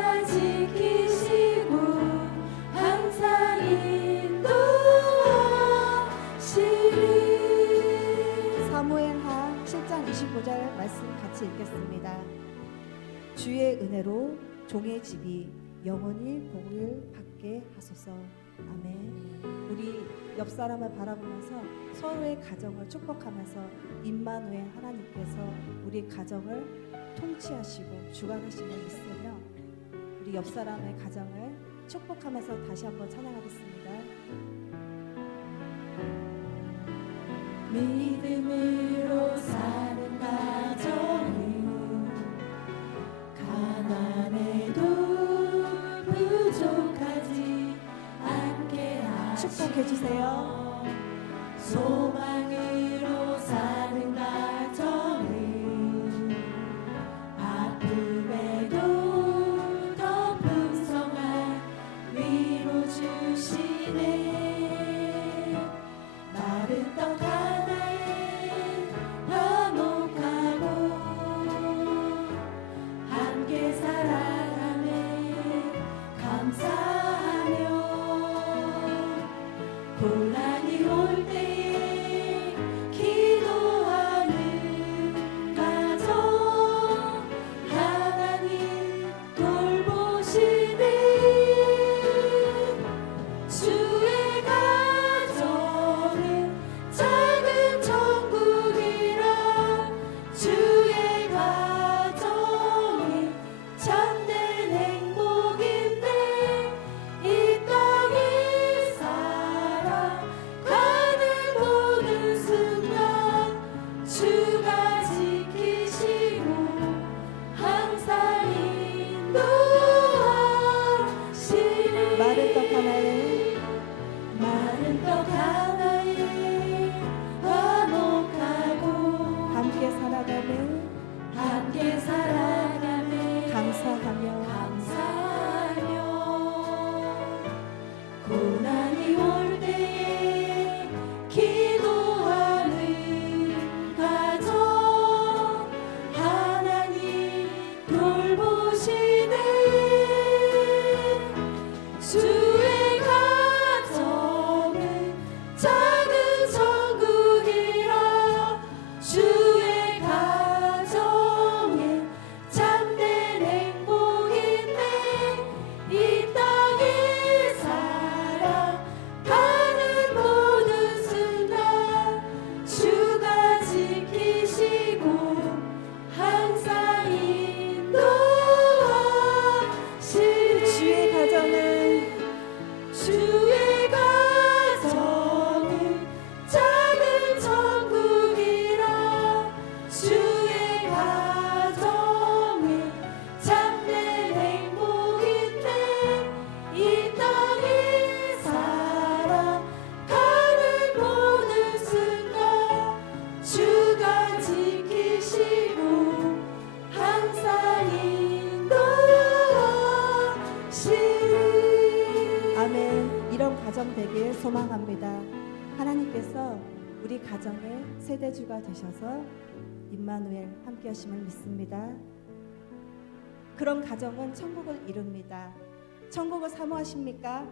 주가 지키시고 항상 인도하시리. 사무엘하 7장 25절 말씀 같이 읽겠습니다. 주의 은혜로 종의 집이 영원히 복을 받게 하소서. 아멘. 우리 옆 사람을 바라보면서 서로의 가정을 축복하면서 임마누엘 하나님께서 우리 가정을 통치하시고 주관하심을 믿으며 우리 옆 사람의 가정을 축복하면서 다시 한번 찬양하겠습니다. 믿음으로 사는 가정은 가난해도 부족하지 않게 하시며 축복해 주세요. 소망으로 사는 가정은 아픔에도 더 풍성한 위로 주시네. 마른 떡 하나에 화목하고 함께 살아가며 감사하며 고난이 올 때에 기도하는 가정 하나님 돌보시네. 주의 가정은 작은 천국이라. 주의 가정이 참된 행복인데 이 땅을 살아가는 모든 순간 주가 지키시고 항상 인도하시리. 마른 떡 하나에 마른 떡 하나에 화목하고 함께 살아가는 함께 살아가며 감사하며 감사하며 고난이 올 때에 기도하는 가정 하나님 돌보시네. 주의 가정은 작은 천국이라. 주의 가정에 참된 행복인데 이 땅을 살아가는 모든 순간 주가 지키시고 항상 인도하시리. 주의 가정은 주의 가정은 작은 천국이라. 주의 가정은 참된 행복인데 이 땅을 살아가는 모든 순간 주가 지키시고 항상 인도하시리. 아멘. 이런 가정 되길 소망합니다. 하나님께서 우리 가정의 세대주가 되셔서 임마누엘 함께 하심을 믿습니다. 그런 가정은 천국을 이룹니다. 천국을 사모하십니까?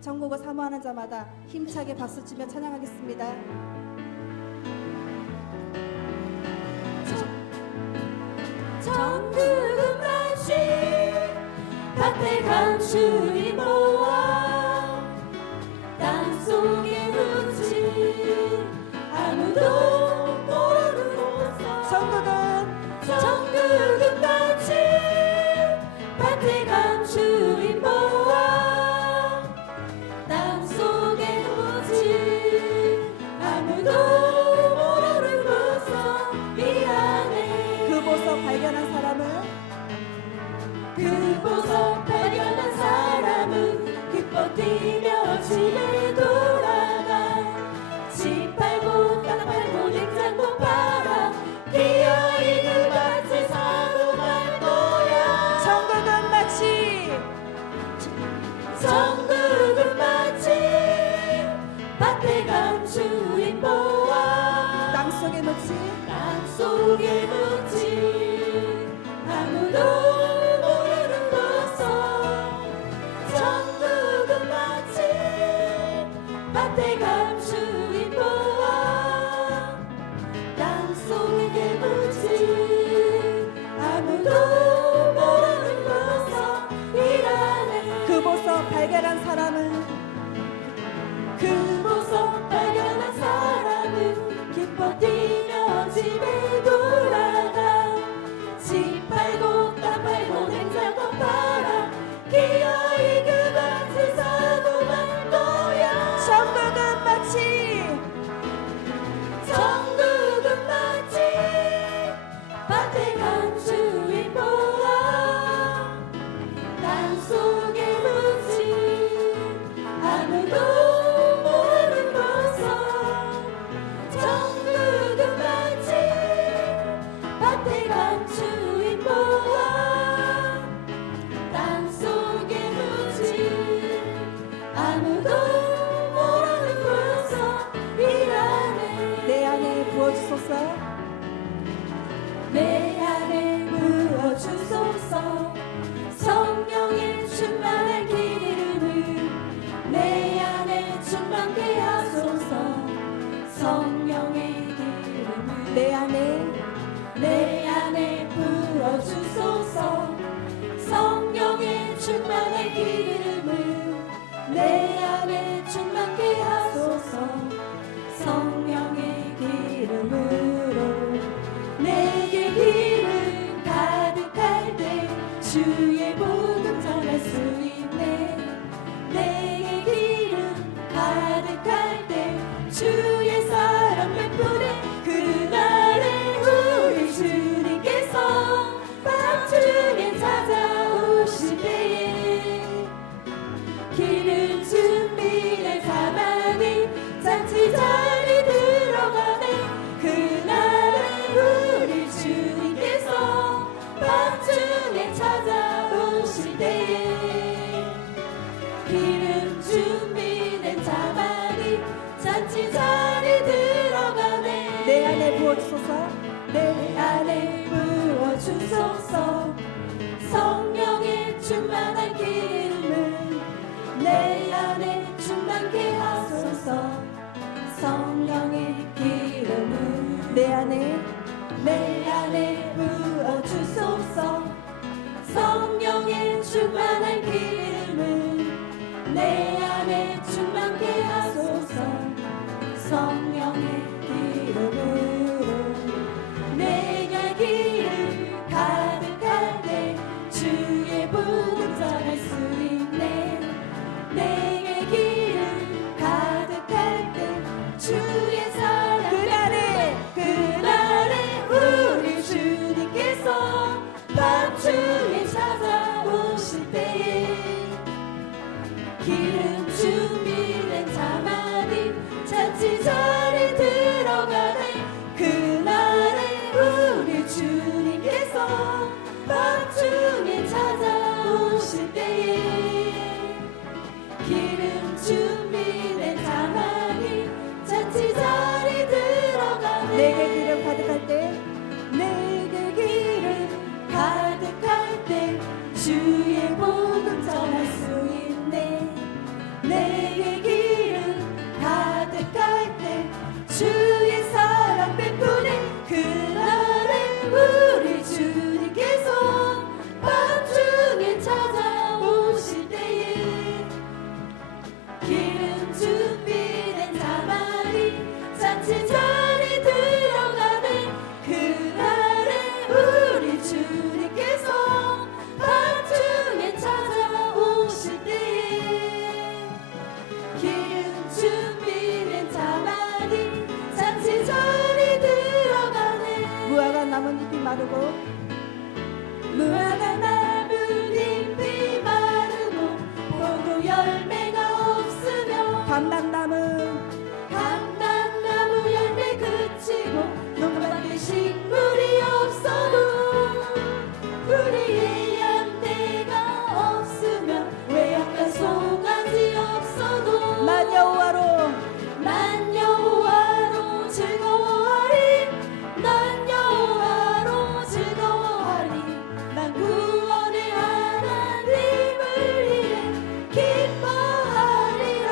천국을 사모하는 자마다 힘차게 박수치며 찬양하겠습니다. 천국은 마치 밭에 감추인 모아 땅속에 묻힌 아무도 모르는 곳. 천국은 마치 밭에 감추인 모아 땅속에 묻힌 아무도 모르는 곳. 미안해. 그 보석 발견한 사람은 그 보석 발견한 사람은 기뻐 뛰며 집에 돌아가. 집 팔고 땅 팔고 냉장고 팔아 기어이 그 밭을 사고 말 거야. 천국은 마치 천국은 마치 밭에 감추인 보아 땅속에 묻힌 땅속에 묻힌 아무도 모르는 주의 복음 전할 수 있네. 내게 기름 가득할 때 주의 사랑 베푸네. 그날에 우리 주님께서 밤중에 찾아오실 때에 기름 준비된 가만히 잔치 자리 들어가네. 그날에 우리 주님께서 밤중에 찾아오실 때에 기름 준비된 자만이 잔치 자리 들어가네. 내 안에 부어주소서. 내 안에 부어주소서. 성령의 충만한 기름을 내 안에 충만케 하소서. 성령의 기름을 내 안에 부어주소서. 성령의 충만한 기름을 내 안에 충만케 하소서. 성령의 기름으로 내가 기름 가득할 때 주의 복음 전할 수 있네. 내게 기름 가득할 때 주의 사랑 그날에 우리 주님께서 밤중에 찾아오실 때에 기름 준비된 자만이 잔치 자리 들어가네. 그날에 우리 주님께서 밤중에 찾아오실 때에 기름 준비된 자만이 잔치 자리 들어가네. 내게 기름 가득할 때 내게 기름 가득할 때 주의 복음 전할 수 있네. 내게 기름 가득할 때 주의 사랑 베푸네. 그날에 우리 주님께서 밤중에 찾아오실 때에 기름 준비된 자만이 잔치 자리 들어가네. 그날에 우리 주님께서 밤중에 찾아오실 때에 기름 준비된 자만이 잔치 자리 들어가네. 무화과 나뭇잎이 마르고 무화과 나뭇잎이 마르고 포도 열매가 없으며 감람나무 열매 그치고 농가밭에 식물이 없어도 우리의 양떼가 없으며 외양간 송아지 없어도 만여호와로 즐거워하리. 난 여호와로 즐거워하리. 난 구원의 하나님을 위해 기뻐하리라.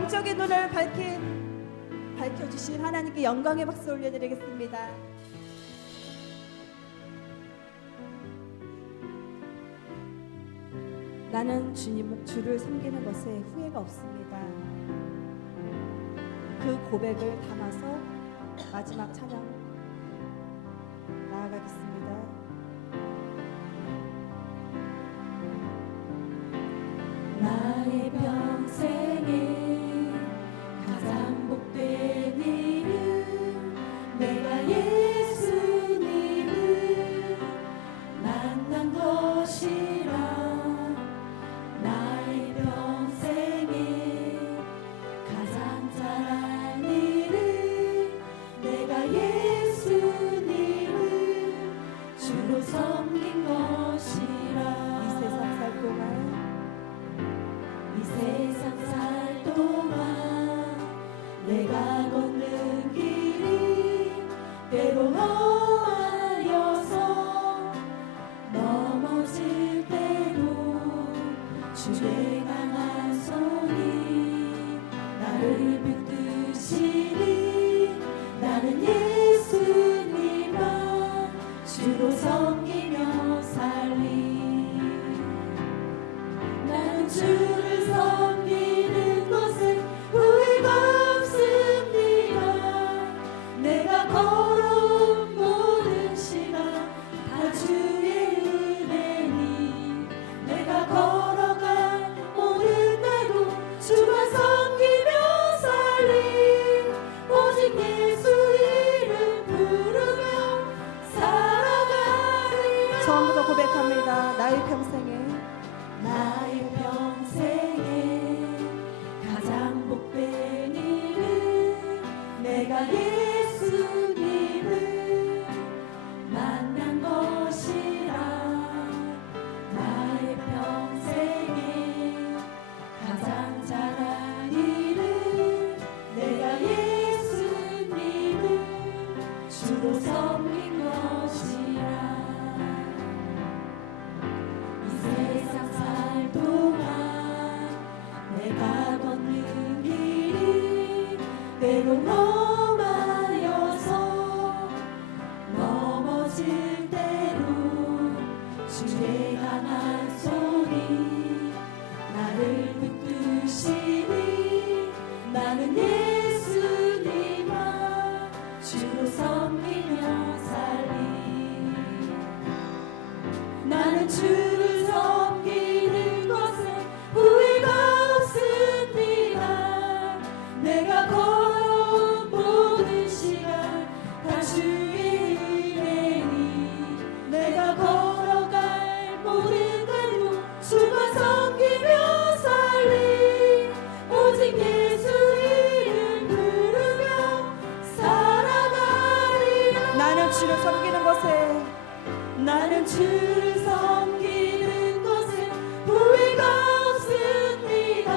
영적인 눈을 밝혀주신 하나님께 영광의 박수 올려드리겠습니다. 나는 주를 섬기는 것에 후회가 없습니다. 그 고백을 담아서 마지막 찬양 나아가겠습니다. 나의 평생에 가장 복된 일은 내가 예수님을 만난 것이라. 나의 평생에 가장 잘한 일은 내가 예수님을 주로 섬긴 것이라. 이 세상 살 동안 이 세상 살 동안 내가 걷는 길이 때로 험하여서 넘어질 때도 주의 강한 손이 나를 붙드시니 나는 예수님만 주로 섬기며 살리. 나는 주를 섬기는 것에 후회가 없습니다. 내가 걸어온 모든 시간 다 주의 은혜니 내가 걸어간 모든 날도 주만 섬기며 살리. 오직 예수 이름 부르며 살아가리라. 처음부터 고백합니다. 나의 평생에 가장 복된 일은 내가 예수님을 만난 것이라. 나의 평생에 가장 잘한 일은 내가 예수님을 주로 섬긴 것이라. 이 세상 살 동안 내가 걷는 길이 때로 험하여서 넘어질 때로 주의 강한 손이 나를 붙드시니 나는 예수님만 주로 섬기며 살리. 나는 주를 섬기는 것에 후회가 없습니다. 내가 걸어온 모든 시간 다 주의 은혜니 내가 걸어갈 모든 날도 주만 섬기며 살리. 오직 예수 이름 부르며 살아가리라. 나는 주를 섬기는 것에 나는 주를 섬기는 것에 후회가 없습니다.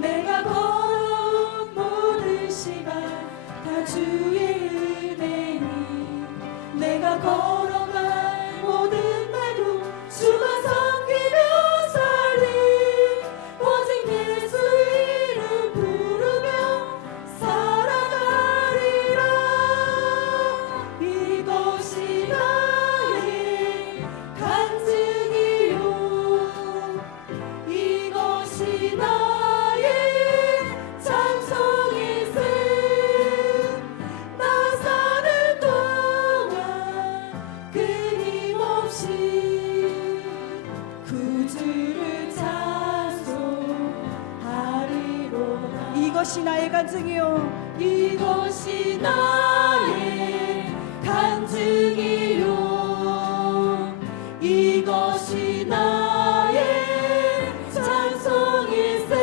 내가 걸어온 모든 시간 다 주의 은혜니 내가 걸어갈 모든 날도 주만 섬기며 살리. 오직 예수 이름 부르며 살아가리라. 이것이 나의 간증이요 이것이 나의 찬송이세. 나 사는 동안 끊임없이 구주를 찬송하리로다. 이것이 나의 간증이요 이것이 나의 간증이요 이것이 나의 찬송일세.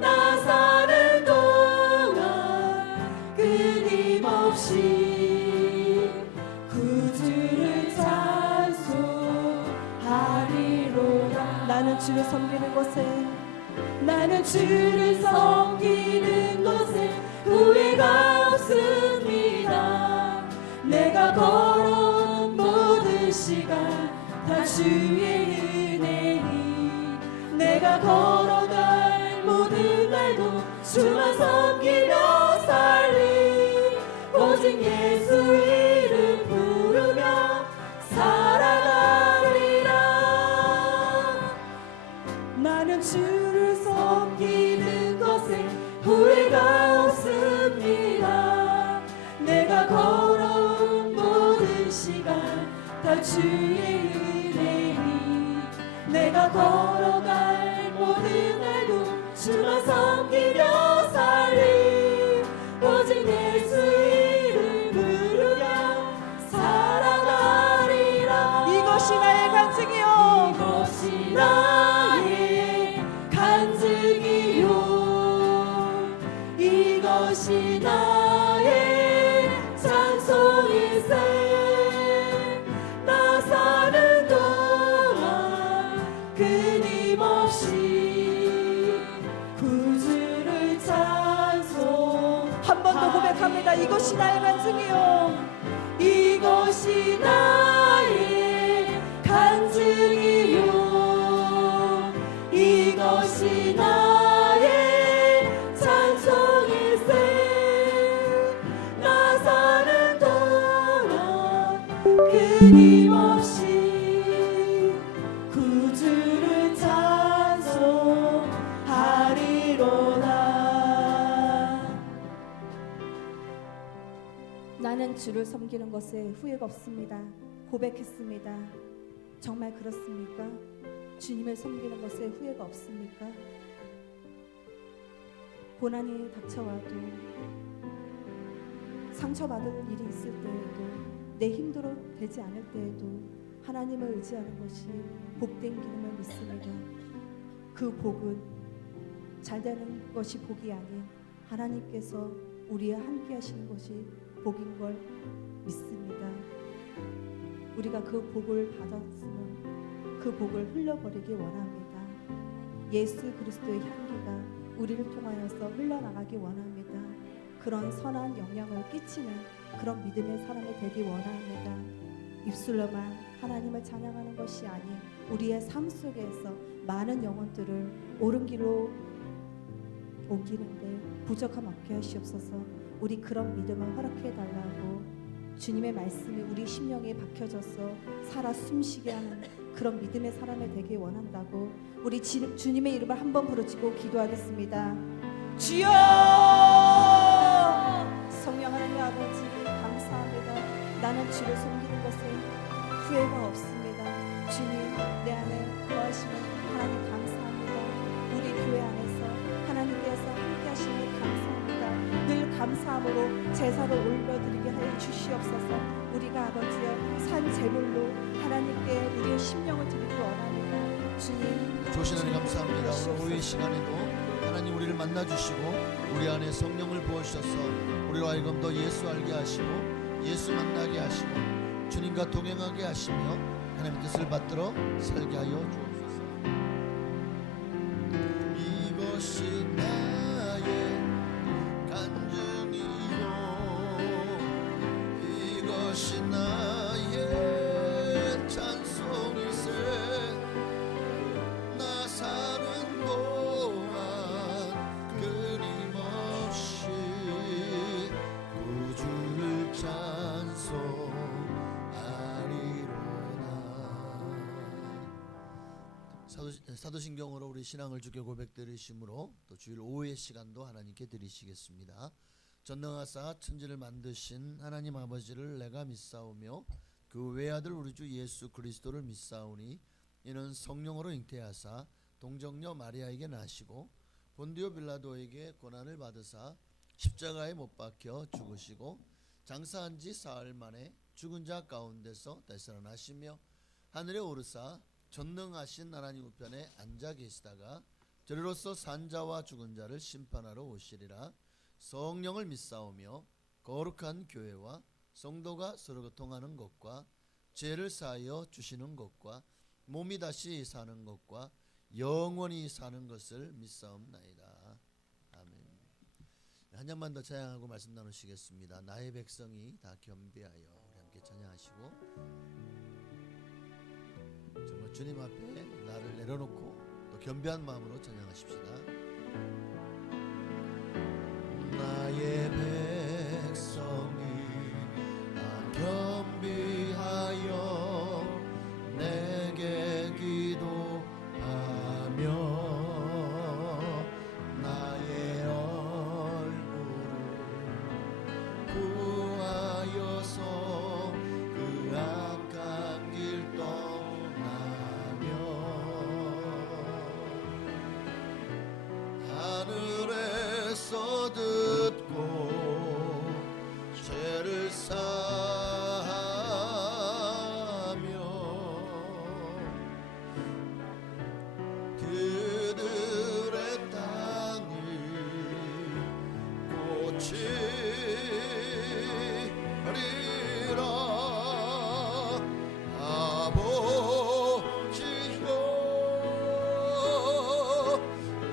나 사는 동안 끊임없이 구주를 찬송하리로다. 나는 주를 섬기는 것에 나는 주를 섬기는 것에 후회가 없습니다. 내가 걸어온 모든 시간 다 주의 은혜니 내가 걸어갈 모든 주만 섬기며 살리 오직 예수 이름 부르며 살아가리라. 나는 주를 섬기는 것에 후회가 없습니다. 내가 걸어온 모든 시간 다 주의 은혜니 내가 걸어갈 모든 날도 주만 섬기며 살리 오직 예수 이름 부르며 살아가리라. 이것이 나의 간증이요 이것이 나의 간증이요 이것이 나의 찬송일세. 나 사는 동안 끊임없이 구주를 찬송. 한 번 더 고백합니다. 이것이 나의 간증이요 이것이 나의 간증이요 이것이 나의 찬송일세. 나 사는 동안 끊임없이 구주를 찬송하리로다. 나는 주를 섬기는 것에 후회가 없습니다. 고백했습니다. 정말 그렇습니까? 주님을 섬기는 것에 후회가 없습니까? 고난이 닥쳐와도 상처받은 일이 있을 때에도 내 힘대로 되지 않을 때에도 하나님을 의지하는 것이 복된 기름을 믿습니다. 그 복은 잘 되는 것이 복이 아닌 하나님께서 우리와 함께 하시는 것이 복인 걸 믿습니다. 우리가 그 복을 받았으면 그 복을 흘려버리기 원합니다. 예수 그리스도의 향기가 우리를 통하여서 흘러나가기 원합니다. 그런 선한 영향을 끼치는 그런 믿음의 사람이 되기 원합니다. 입술로만 하나님을 찬양하는 것이 아닌 우리의 삶 속에서 많은 영혼들을 옳은 길로 옮기는데 부족함 없게 하시옵소서. 우리 그런 믿음을 허락해 달라고 주님의 말씀이 우리 심령에 박혀져서 살아 숨쉬게 하는 그런 믿음의 사람이 되기 원한다고 우리 주님의 이름을 한번 부르짖고 기도하겠습니다. 주여! 성령 하나님 아버지 감사합니다. 나는 주를 섬기는 것에 후회가 없습니다. 주님 내 안에 거하시는 하나님 감사합니다. 우리 교회 안에서 하나님께서 함께 하시는 감사합니다. 늘 감사함으로 제사를 올려드리게 하여 주시옵소서. 우리가 아버지여 산 제물로 하나님께 우리의 심령을 드리기 원합니다. 주님 조신 하나님 감사합니다. 오늘 오후의 시간에도 하나님 우리를 만나주시고 우리 안에 성령을 부어주셔서 우리로 하여금 더 예수 알게 하시고 예수 만나게 하시고 주님과 동행하게 하시며 하나님의 뜻을 받들어 살게 하여 주옵소서. 이것이 나의 간증이요 이것이 나의 찬송일세. 나 사는 동안 끊임없이 구주를 찬송하리로다. 사도신경으로 우리 신앙을 주께 고백드리심으로 또 주일 오후의 시간도 하나님께 드리시겠습니다. 전능하사 천지를 만드신 하나님 아버지를 내가 믿사오며 그 외아들 우리 주 예수 그리스도를 믿사오니 이는 성령으로 잉태하사 동정녀 마리아에게 나시고 본디오 빌라도에게 고난을 받으사 십자가에 못 박혀 죽으시고 장사한 지 사흘 만에 죽은 자 가운데서 되살아나시며 하늘에 오르사 전능하신 하나님 우편에 앉아 계시다가 저리로서 산자와 죽은 자를 심판하러 오시리라. 성령을 믿사오며 거룩한 교회와 성도가 서로 교통하는 것과 죄를 사하여 주시는 것과 몸이 다시 사는 것과 영원히 사는 것을 믿사옵나이다. 아멘. 한 장만 더 찬양하고 말씀 나누시겠습니다. 나의 백성이 다 겸비하여 우리 함께 찬양하시고 정말 주님 앞에 나를 내려놓고 또 겸비한 마음으로 찬양하십시다. 듣고 죄를 사하며 그들의 땅을 고치리라. 아버지여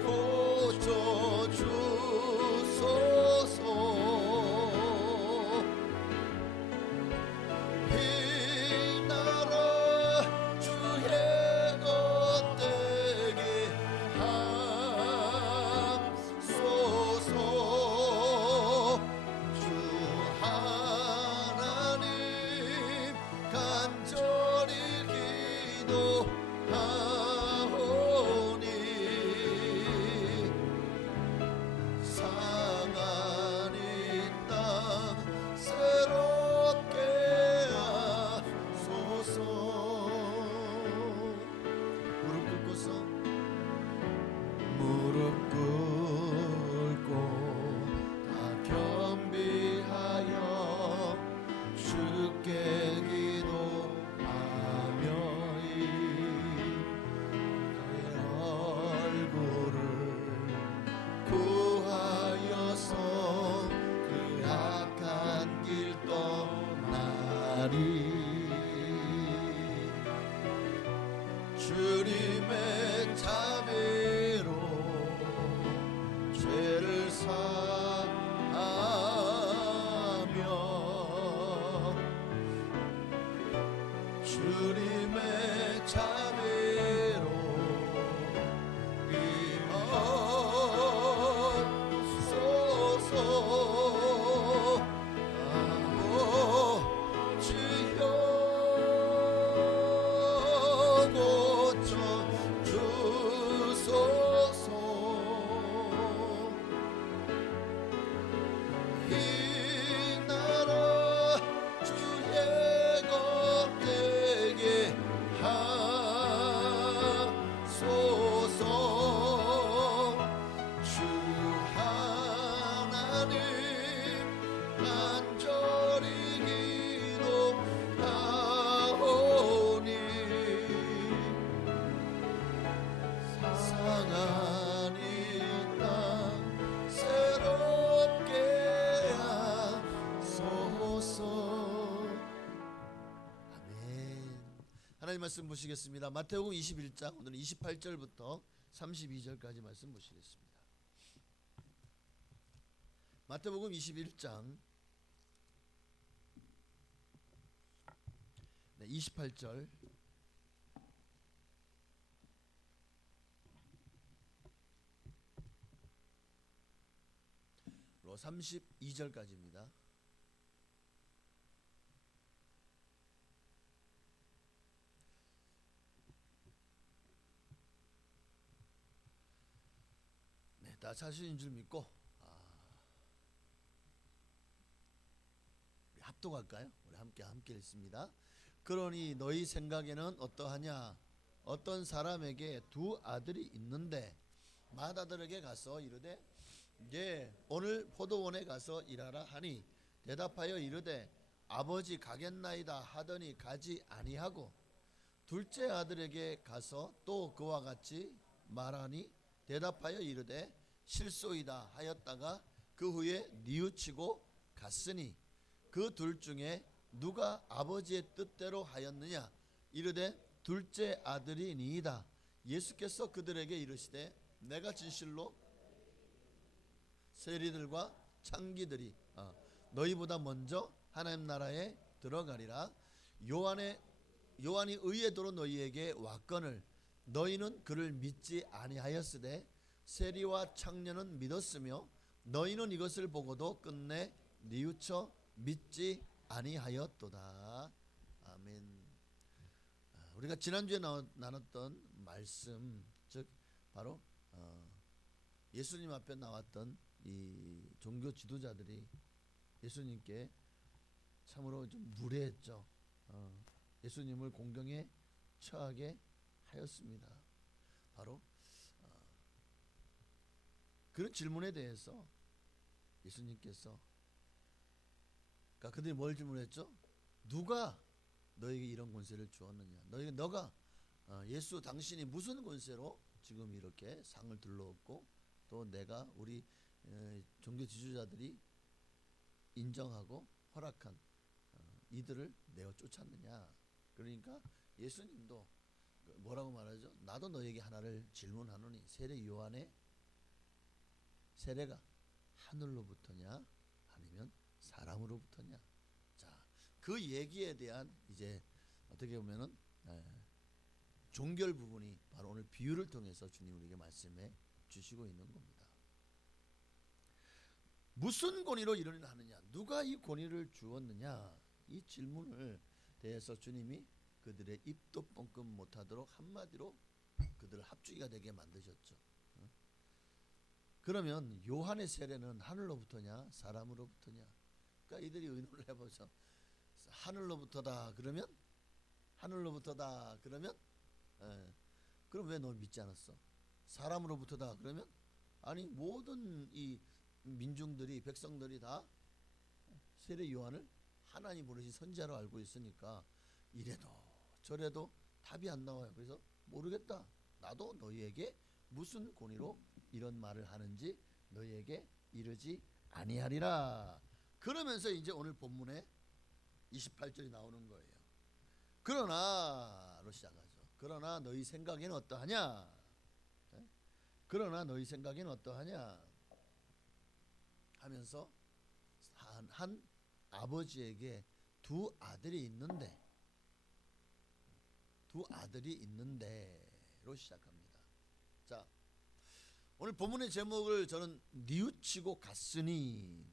고쳐주소서. 이 나라 주의 것되게 하소서. 주 하나님 간절히 기도하오니 상한 이 땅 새롭게 하소서. 무릎 꿇고서 무릎 꿇고 다 겸비하여 주께 기도하며 그의 얼굴을 구하여서 그 악한 길 떠나리. 주님의 자비로 죄를 사하며 주님의 자비로 임하소서. 아버지여 고쳐주소서. 이 나라 주의 것되게 하소서. 주 하나님 간절히 기도하오니 상한 이 땅 새롭게 하소서. 아멘. 하나님 말씀 보시겠습니다. 마태복음 21장 오늘은 28절부터 32절까지 말씀 보시겠습니다. 마태복음 21장 28절 32절까지입니다. 네, 다 자신인 줄 믿고 우리 합독할까요? 우리 함께 읽습니다. 그러니 너희 생각에는 어떠하냐? 어떤 사람에게 두 아들이 있는데 맏아들에게 가서 이르되 예 오늘 포도원에 가서 일하라 하니 대답하여 이르되 아버지 가겠나이다 하더니 가지 아니하고 둘째 아들에게 가서 또 그와 같이 말하니 대답하여 이르되 실소이다 하였다가 그 후에 뉘우치고 갔으니 그 둘 중에 누가 아버지의 뜻대로 하였느냐? 이르되 둘째 아들이니이다. 예수께서 그들에게 이르시되 내가 진실로 세리들과 창기들이 너희보다 먼저 하나님 나라에 들어가리라. 요한이 의에 도로 너희에게 왔거늘 너희는 그를 믿지 아니하였으되 세리와 창녀는 믿었으며 너희는 이것을 보고도 끝내 뉘우쳐 믿지 아니하였도다. 아멘. 우리가 지난주에 나눴던 말씀, 즉 바로 예수님 앞에 나왔던 이 종교 지도자들이 예수님께 참으로 좀 무례했죠. 예수님을 공경에 처하게 하였습니다. 바로 그런 질문에 대해서 예수님께서 그러니까 그들이 뭘 질문했죠? 누가 너에게 이런 권세를 주었느냐? 너가 예수 당신이 무슨 권세로 지금 이렇게 상을 둘러엎고 또 내가 우리 종교 지주자들이 인정하고 허락한 이들을 내어 쫓았느냐? 그러니까 예수님도 뭐라고 말하죠? 나도 너에게 하나를 질문하노니 세례 요한의 세례가 하늘로부터냐 아니면 사람으로부터냐? 자, 그 얘기에 대한 이제 어떻게 보면은 종결 부분이 바로 오늘 비유를 통해서 주님 우리에게 말씀해 주시고 있는 겁니다. 무슨 권위로 이런 일을 하느냐? 누가 이 권위를 주었느냐? 이 질문을 대해서 주님이 그들의 입도 뻥끗 못하도록 한마디로 그들을 합주기가 되게 만드셨죠. 그러면 요한의 세례는 하늘로부터냐 사람으로부터냐? 그러니까 이들이 의논을 해보죠. 하늘로부터다 그러면 하늘로부터다 그러면 그럼 왜 널 믿지 않았어? 사람으로부터다 그러면 아니 모든 이 민중들이 백성들이 다 세례 요한을 하나님 보내신 선지자로 알고 있으니까 이래도 저래도 답이 안 나와요. 그래서 모르겠다. 나도 너희에게 무슨 권위로 이런 말을 하는지 너희에게 이르지 아니하리라. 그러면서 이제 오늘 본문에 28절이 나오는 거예요. 그러나로 시작하죠. 그러나 너희 생각에는 어떠하냐? 그러나 너희 생각에는 어떠하냐? 하면서 한 아버지에게 두 아들이 있는데로 시작합니다. 자, 오늘 본문의 제목을 저는 뉘우치고 갔으니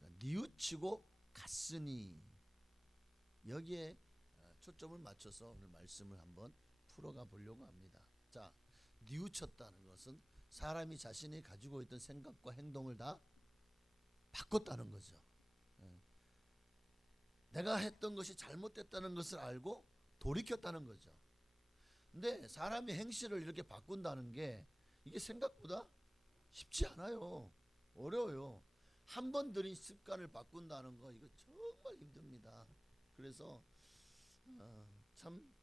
여기에 초점을 맞춰서 오늘 말씀을 한번 풀어가 보려고 합니다. 자, 뉘우쳤다는 것은 사람이 자신이 가지고 있던 생각과 행동을 다 바꿨다는 거죠. 내가 했던 것이 잘못됐다는 것을 알고 돌이켰다는 거죠. 근데 사람이 행실을 이렇게 바꾼다는 게 이게 생각보다 쉽지 않아요. 어려워요. 한 번 들인 습관을 바꾼다는 거 이거 정말 힘듭니다. 그래서 참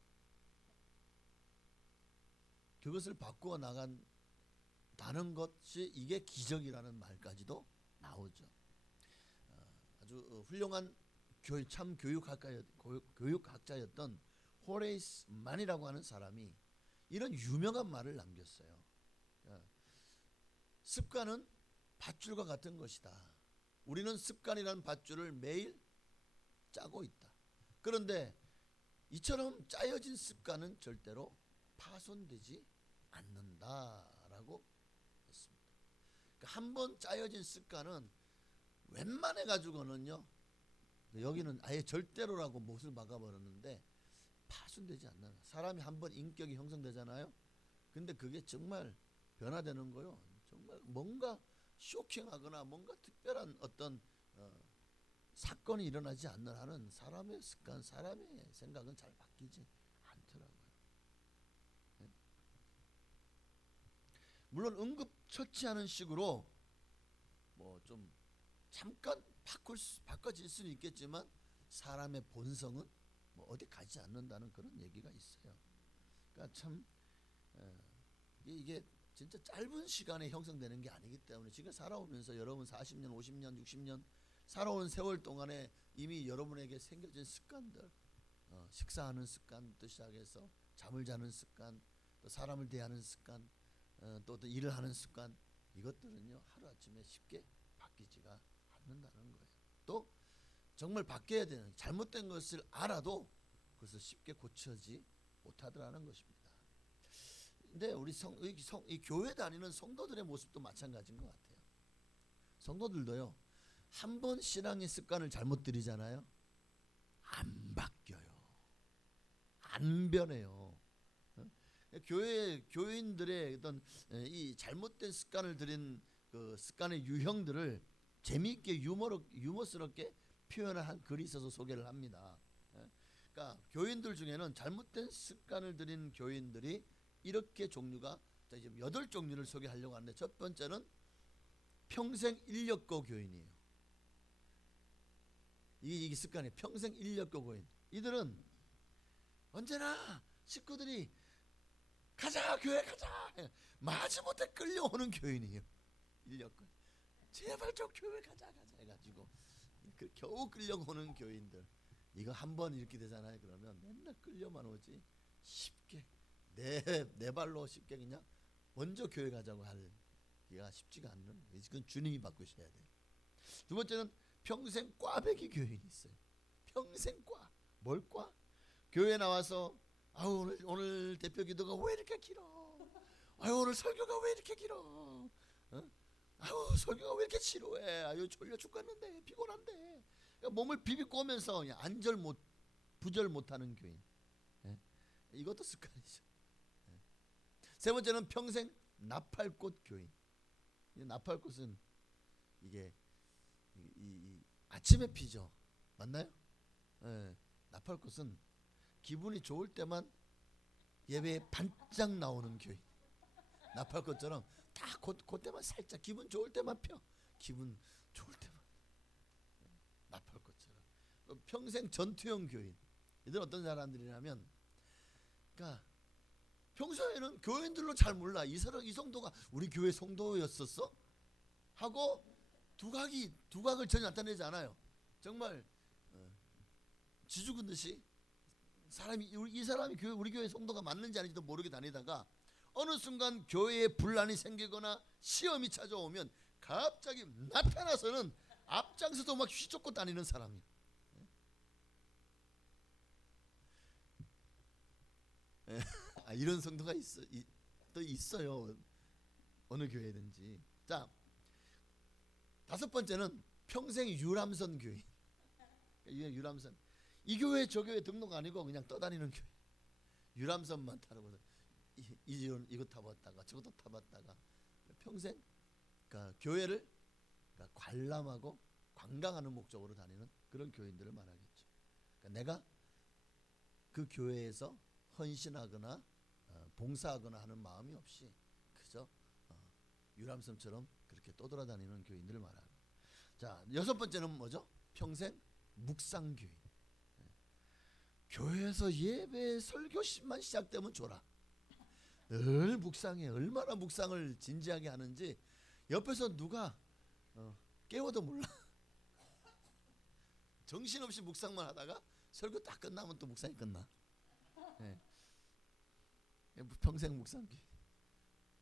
그것을 바꾸어 나간다는 것이 이게 기적이라는 말까지도 나오죠. 아주 훌륭한 교육학자였던 호레이스 만이라고 하는 사람이 이런 유명한 말을 남겼어요. 습관은 밧줄과 같은 것이다. 우리는 습관이라는 밧줄을 매일 짜고 있다. 그런데 이처럼 짜여진 습관은 절대로 파손되지 않는다라고 했습니다. 그러니까 한번 짜여진 습관은 웬만해 가지고는요. 여기는 아예 절대로라고 못을 막아버렸는데 파손되지 않는 사람이 한번 인격이 형성되잖아요. 근데 그게 정말 변화되는 거요. 정말 뭔가 쇼킹하거나 뭔가 특별한 어떤 사건이 일어나지 않는 한은 사람의 습관, 사람의 생각은 잘 바뀌지 않더라고요. 네? 물론 응급처치하는 식으로 뭐 좀 잠깐 바꿔질 수는 있겠지만 사람의 본성은 뭐 어디 가지 않는다는 그런 얘기가 있어요. 그러니까 참 이게 진짜 짧은 시간에 형성되는 게 아니기 때문에 지금 살아오면서 여러분 40년, 50년, 60년 살아온 세월 동안에 이미 여러분에게 생겨진 습관들, 식사하는 습관부터 시작해서 잠을 자는 습관, 또 사람을 대하는 습관, 또 일을 하는 습관, 이것들은요 하루아침에 쉽게 바뀌지가 않는다는 거예요. 또 정말 바뀌어야 되는 잘못된 것을 알아도 그것을 쉽게 고쳐지 못하더라는 것입니다. 근데 우리 이 교회 다니는 성도들의 모습도 마찬가지인 것 같아요. 성도들도요 한 번 신앙의 습관을 잘못 들이잖아요. 안 바뀌어요. 안 변해요. 교인들의 어떤 이 잘못된 습관을 들인 그 습관의 유형들을 재미있게 유머스럽게 표현을 한 글이 있어서 소개를 합니다. 그러니까 교인들 중에는 잘못된 습관을 들인 교인들이 이렇게 종류가 이제 8종류를 소개하려고 하는데 첫 번째는 평생 인력거 교인이에요. 이게 습관이 평생 인력거 교인. 이들은 언제나 식구들이 가자 교회 가자 마지못해 끌려오는 교인이에요. 인력거. 제발 좀 교회 가자 해가지고 겨우 끌려오는 교인들. 이거 한번 이렇게 되잖아요. 그러면 맨날 끌려만 오지 쉽게 내 발로 쉽게 그냥 먼저 교회 가자고 하기가 쉽지가 않는. 이건 주님이 바꾸셔야 돼요. 두 번째는 평생 꽈배기 교인이 있어요. 평생 꽈. 뭘 꽈? 교회 나와서 아우 오늘 대표 기도가 왜 이렇게 길어? 아유 오늘 설교가 왜 이렇게 길어? 어? 아유 설교가 왜 이렇게 지루해? 아유 졸려 죽겠는데 피곤한데. 그러니까 몸을 비비고 오면서 안절 못 부절 못하는 교인. 예? 이것도 습관이죠. 예. 세 번째는 평생 나팔꽃 교인. 이 나팔꽃은 이게 이 아침에 피죠. 맞나요? 예. 나팔꽃은 기분이 좋을 때만 예배에 반짝 나오는 교인. 나팔꽃처럼 딱 그때만 살짝 기분 좋을 때만 펴. 기분 좋을 때만. 나팔꽃처럼. 평생 전투형 교인. 이들 어떤 사람들이냐면, 그러니까 평소에는 교인들로 잘 몰라. 이 성도가 우리 교회 성도였었어? 하고 두각을 전혀 나타내지 않아요. 정말 지죽은 듯이 이 사람이 우리 교회 성도가 맞는지 아닌지도 모르게 다니다가 어느 순간 교회에 분란이 생기거나 시험이 찾아오면 갑자기 나타나서는 앞장서서 막 휘젓고 다니는 사람이에요. 이런 성도가 또 있어요. 어느 교회든지. 자, 다섯 번째는 평생 유람선 교인. 유람선. 이 교회 저 교회 등록 아니고 그냥 떠다니는 교회. 유람선만 타고 이거 타봤다가 저것도 타봤다가 평생 그러니까 교회를 그러니까 관람하고 관광하는 목적으로 다니는 그런 교인들을 말하겠죠. 그러니까 내가 그 교회에서 헌신하거나 봉사하거나 하는 마음이 없이 그저 유람선처럼 그렇게 떠돌아다니는 교인들을 말하고. 자, 여섯 번째는 뭐죠? 평생 묵상교인. 교회에서 예배 설교만 시작되면 줘라. 늘 묵상해. 얼마나 묵상을 진지하게 하는지 옆에서 누가 깨워도 몰라. 정신없이 묵상만 하다가 설교 딱 끝나면 또 묵상이 끝나. 네. 평생 묵상교인.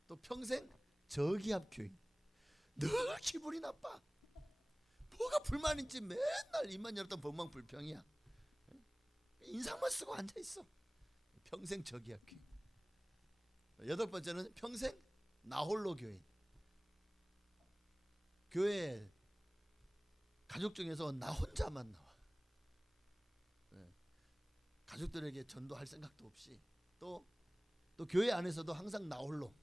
또 평생 저기압교인. 늘 기분이 나빠. 뭐가 불만인지 맨날 입만 열었던 법망불평이야. 인상만 쓰고 앉아있어. 평생 저기압교인. 여덟 번째는 평생 나홀로 교인. 교회 가족 중에서 나 혼자만 나와. 가족들에게 전도할 생각도 없이 또 교회 안에서도 항상 나 홀로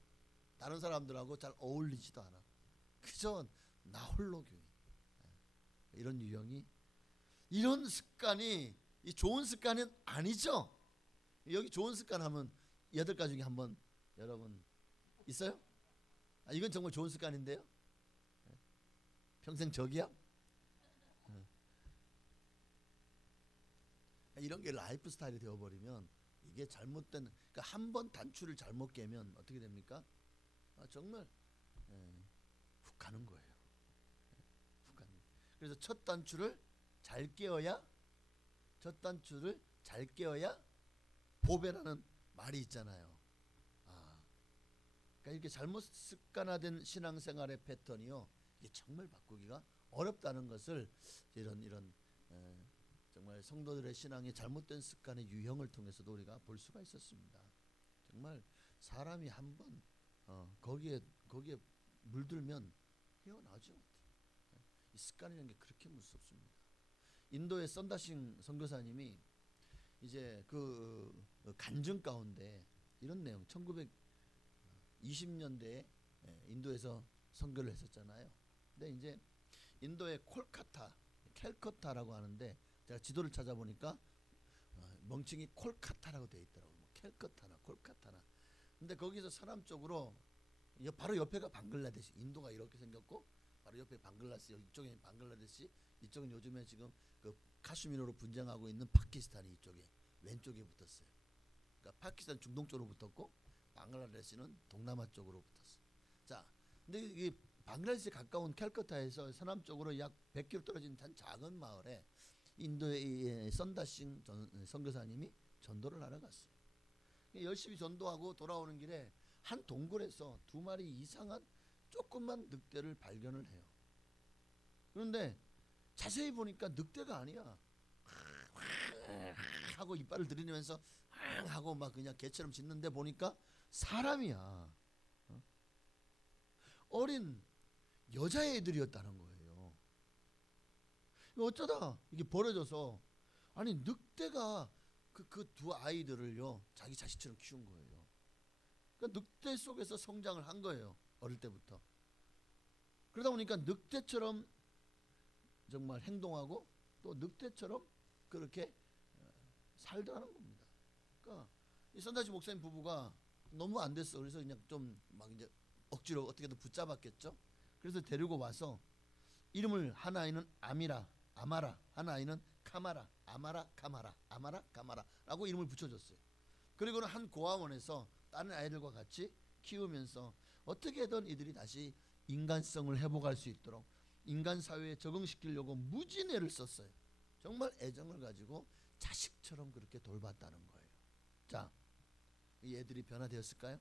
다른 사람들하고 잘 어울리지도 않아. 그저 나 홀로 교인. 이런 유형이 이런 습관이 이 좋은 습관은 아니죠. 여기 좋은 습관 하면 8가지 중에 한번 여러분 있어요? 이건 정말 좋은 습관인데요. 평생 저기야? 이런 게 라이프 스타일이 되어버리면 이게 잘못된 그러니까 한 번 단추를 잘못 깨면 어떻게 됩니까? 정말 훅 가는 거예요. 훅 가는 거예요. 그래서 첫 단추를 잘 깨어야 보배라는 말이 있잖아요. 그러니까 이렇게 잘못 습관화된 신앙생활의 패턴이요. 이게 정말 바꾸기가 어렵다는 것을 이런 정말 성도들의 신앙이 잘못된 습관의 유형을 통해서도 우리가 볼 수가 있었습니다. 정말 사람이 한번 거기에 물들면 헤어나오지 못해. 이 습관이라는 게 그렇게 무섭습니다. 인도의 썬다싱 선교사님이 이제 그 간증 가운데 이런 내용 1920년대에 인도에서 선교를 했었잖아요. 근데 이제 인도의 캘커타라고 하는데 제가 지도를 찾아보니까 명칭이 콜카타라고 되어 있더라고요. 뭐 캘커타나 콜카타나. 근데 거기서 서남 쪽으로 바로 옆에가 방글라데시. 인도가 이렇게 생겼고 바로 옆에 방글라데시, 이쪽에 방글라데시, 이쪽은 요즘에 지금 그 카슈미르로 분쟁하고 있는 파키스탄이 이쪽에 왼쪽에 붙었어요. 그러니까 파키스탄 중동 쪽으로 붙었고 방글라데시는 동남아 쪽으로 붙었어요. 자, 근데 이 방글라데시 가까운 캘커타에서 서남쪽으로 약 100km 떨어진 한 작은 마을에 인도의 선다싱 선교사님이 전도를 하러 갔어요. 열심히 전도하고 돌아오는 길에 한 동굴에서 2마리 이상한 조그만 늑대를 발견을 해요. 그런데 자세히 보니까 늑대가 아니야. 하고 이빨을 들이면서 하고 막 그냥 개처럼 짖는데 보니까 사람이야. 어린 여자애들이었다는 거예요. 어쩌다 이게 벌어져서 아니 늑대가 그 두 아이들을요 자기 자식처럼 키운 거예요. 그러니까 늑대 속에서 성장을 한 거예요. 어릴 때부터. 그러다 보니까 늑대처럼 정말 행동하고 또 늑대처럼 그렇게 살더라는 겁니다. 그러니까 이 선다시 목사님 부부가 너무 안 됐어. 그래서 그냥 좀 막 이제 억지로 어떻게든 붙잡았겠죠. 그래서 데리고 와서 이름을 한 아이는 아마라, 한 아이는 카마라, 아마라라고 이름을 붙여줬어요. 그리고는 한 고아원에서 다른 아이들과 같이 키우면서 어떻게든 이들이 다시 인간성을 회복할 수 있도록 인간 사회에 적응시키려고 무진 애를 썼어요. 정말 애정을 가지고 자식처럼 그렇게 돌봤다는 거예요. 자, 이 애들이 변화되었을까요?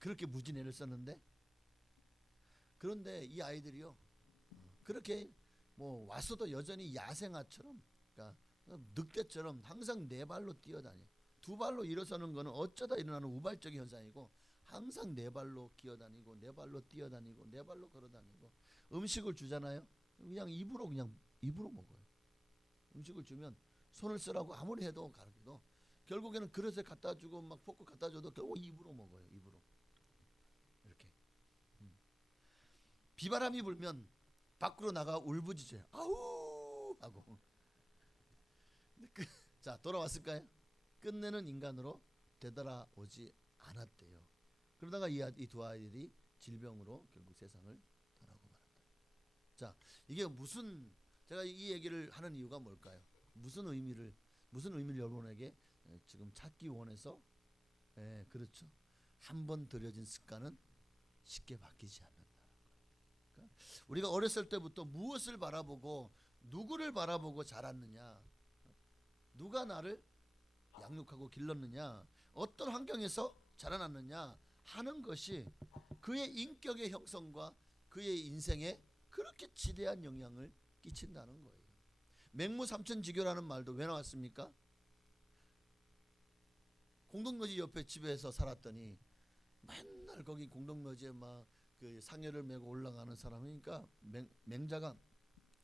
그렇게 무진 애를 썼는데, 그런데 이 아이들이요 그렇게 뭐 왔어도 여전히 야생아처럼, 그러니까 늑대처럼 항상 네 발로 뛰어다녀. 두 발로 일어서는 거는 어쩌다 일어나는 우발적인 현상이고, 항상 네 발로 기어다니고 네 발로 뛰어다니고 네 발로 걸어다니고, 음식을 주잖아요. 그냥 입으로 먹어요. 음식을 주면 손을 쓰라고 아무리 해도 가르쳐도 결국에는 그릇에 갖다 주고 막 포크 갖다 줘도 결국 입으로 먹어요. 입으로 이렇게. 비바람이 불면 밖으로 나가 울부짖어요. 아우 하고. 자, 돌아왔을까요? 끝내는 인간으로 되돌아오지 않았대요. 그러다가 이 두 아이들이 질병으로 결국 세상을 떠나고 말았다. 자, 이게 무슨, 제가 이 얘기를 하는 이유가 뭘까요? 무슨 의미를 여러분에게 지금 찾기 원해서, 그렇죠. 한번 들여진 습관은 쉽게 바뀌지 않는다는 거예요. 그러니까 우리가 어렸을 때부터 무엇을 바라보고 누구를 바라보고 자랐느냐, 누가 나를 양육하고 길렀느냐, 어떤 환경에서 자라났느냐 하는 것이 그의 인격의 형성과 그의 인생에 그렇게 지대한 영향을 끼친다는 거예요. 맹무삼천지교라는 말도 왜 나왔습니까? 공동묘지 옆에 집에서 살았더니 맨날 거기 공동묘지에 막 그 상여를 메고 올라가는 사람이니까 맹자가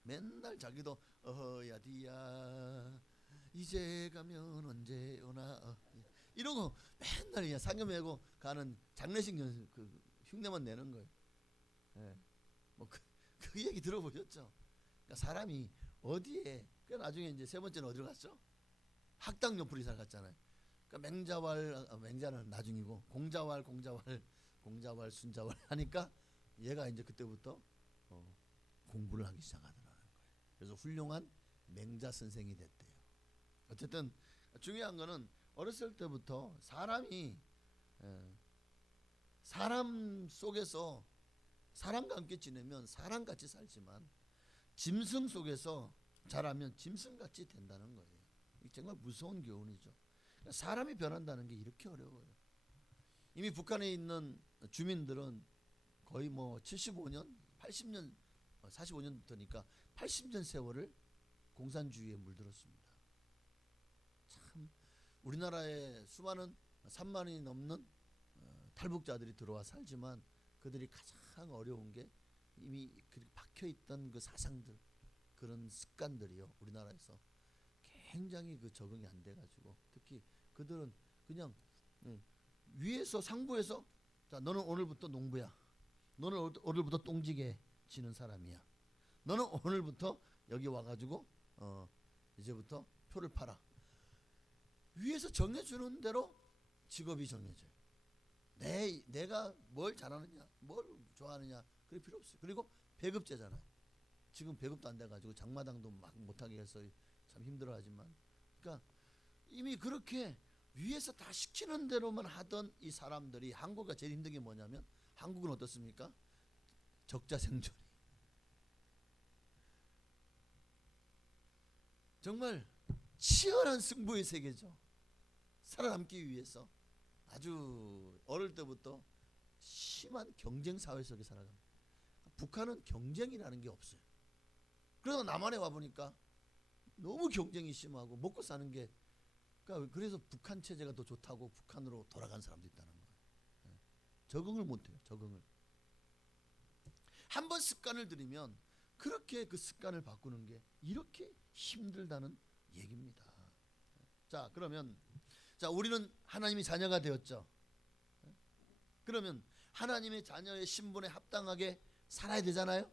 맨날 자기도 어허야 디야 이제 가면 언제 오나 이러고 맨날 그냥 상여 메고 가는 장례식 연습 그 흉내만 내는 거예요. 뭐 그 얘기 들어보셨죠? 그러니까 사람이 어디에, 그 나중에 이제 세 번째는 어디로 갔죠? 학당 옆으로 이사 갔잖아요. 그러니까 맹자는 나중이고 공자왈 순자왈 하니까 얘가 이제 그때부터 공부를 하기 시작하더라는 거예요. 그래서 훌륭한 맹자 선생이 됐대요. 어쨌든 중요한 거는 어렸을 때부터 사람이 사람 속에서 사람과 함께 지내면 사람같이 살지만 짐승 속에서 자라면 짐승같이 된다는 거예요. 이게 정말 무서운 교훈이죠. 사람이 변한다는 게 이렇게 어려워요. 이미 북한에 있는 주민들은 거의 뭐 75년, 80년, 45년부터니까 80년 세월을 공산주의에 물들었습니다. 참 우리나라에 수많은 3만이 넘는 탈북자들이 들어와 살지만 그들이 가장 어려운 게 이미 박혀있던 그 사상들, 그런 습관들이요, 우리나라에서 굉장히 그 적응이 안 돼가지고, 특히 그들은 그냥 위에서 상부에서 자 너는 오늘부터 농부야, 너는 오늘부터 똥지게 지는 사람이야, 너는 오늘부터 여기 와가지고 이제부터 표를 팔아. 위에서 정해주는 대로 직업이 정해져요. 내가 뭘 잘하느냐, 뭘 좋아하느냐 그럴 필요 없어요. 그리고 배급제잖아요. 지금 배급도 안 돼가지고 장마당도 막 못하게 해서 참 힘들어하지만, 그러니까 이미 그렇게 위에서 다 시키는 대로만 하던 이 사람들이, 한국가 제일 힘든 게 뭐냐면, 한국은 어떻습니까? 적자생존이 정말 치열한 승부의 세계죠. 살아남기 위해서 아주 어릴 때부터 심한 경쟁 사회 속에 살아갑니다. 북한은 경쟁이라는 게 없어요. 그래서 남한에 와 보니까 너무 경쟁이 심하고 먹고 사는 게, 그러니까 그래서 북한 체제가 더 좋다고 북한으로 돌아간 사람도 있다는 거예요. 적응을 못해요. 적응을. 한번 습관을 들이면 그렇게 그 습관을 바꾸는 게 이렇게 힘들다는 얘기입니다. 자, 그러면 우리는 하나님의 자녀가 되었죠. 그러면 하나님의 자녀의 신분에 합당하게 살아야 되잖아요.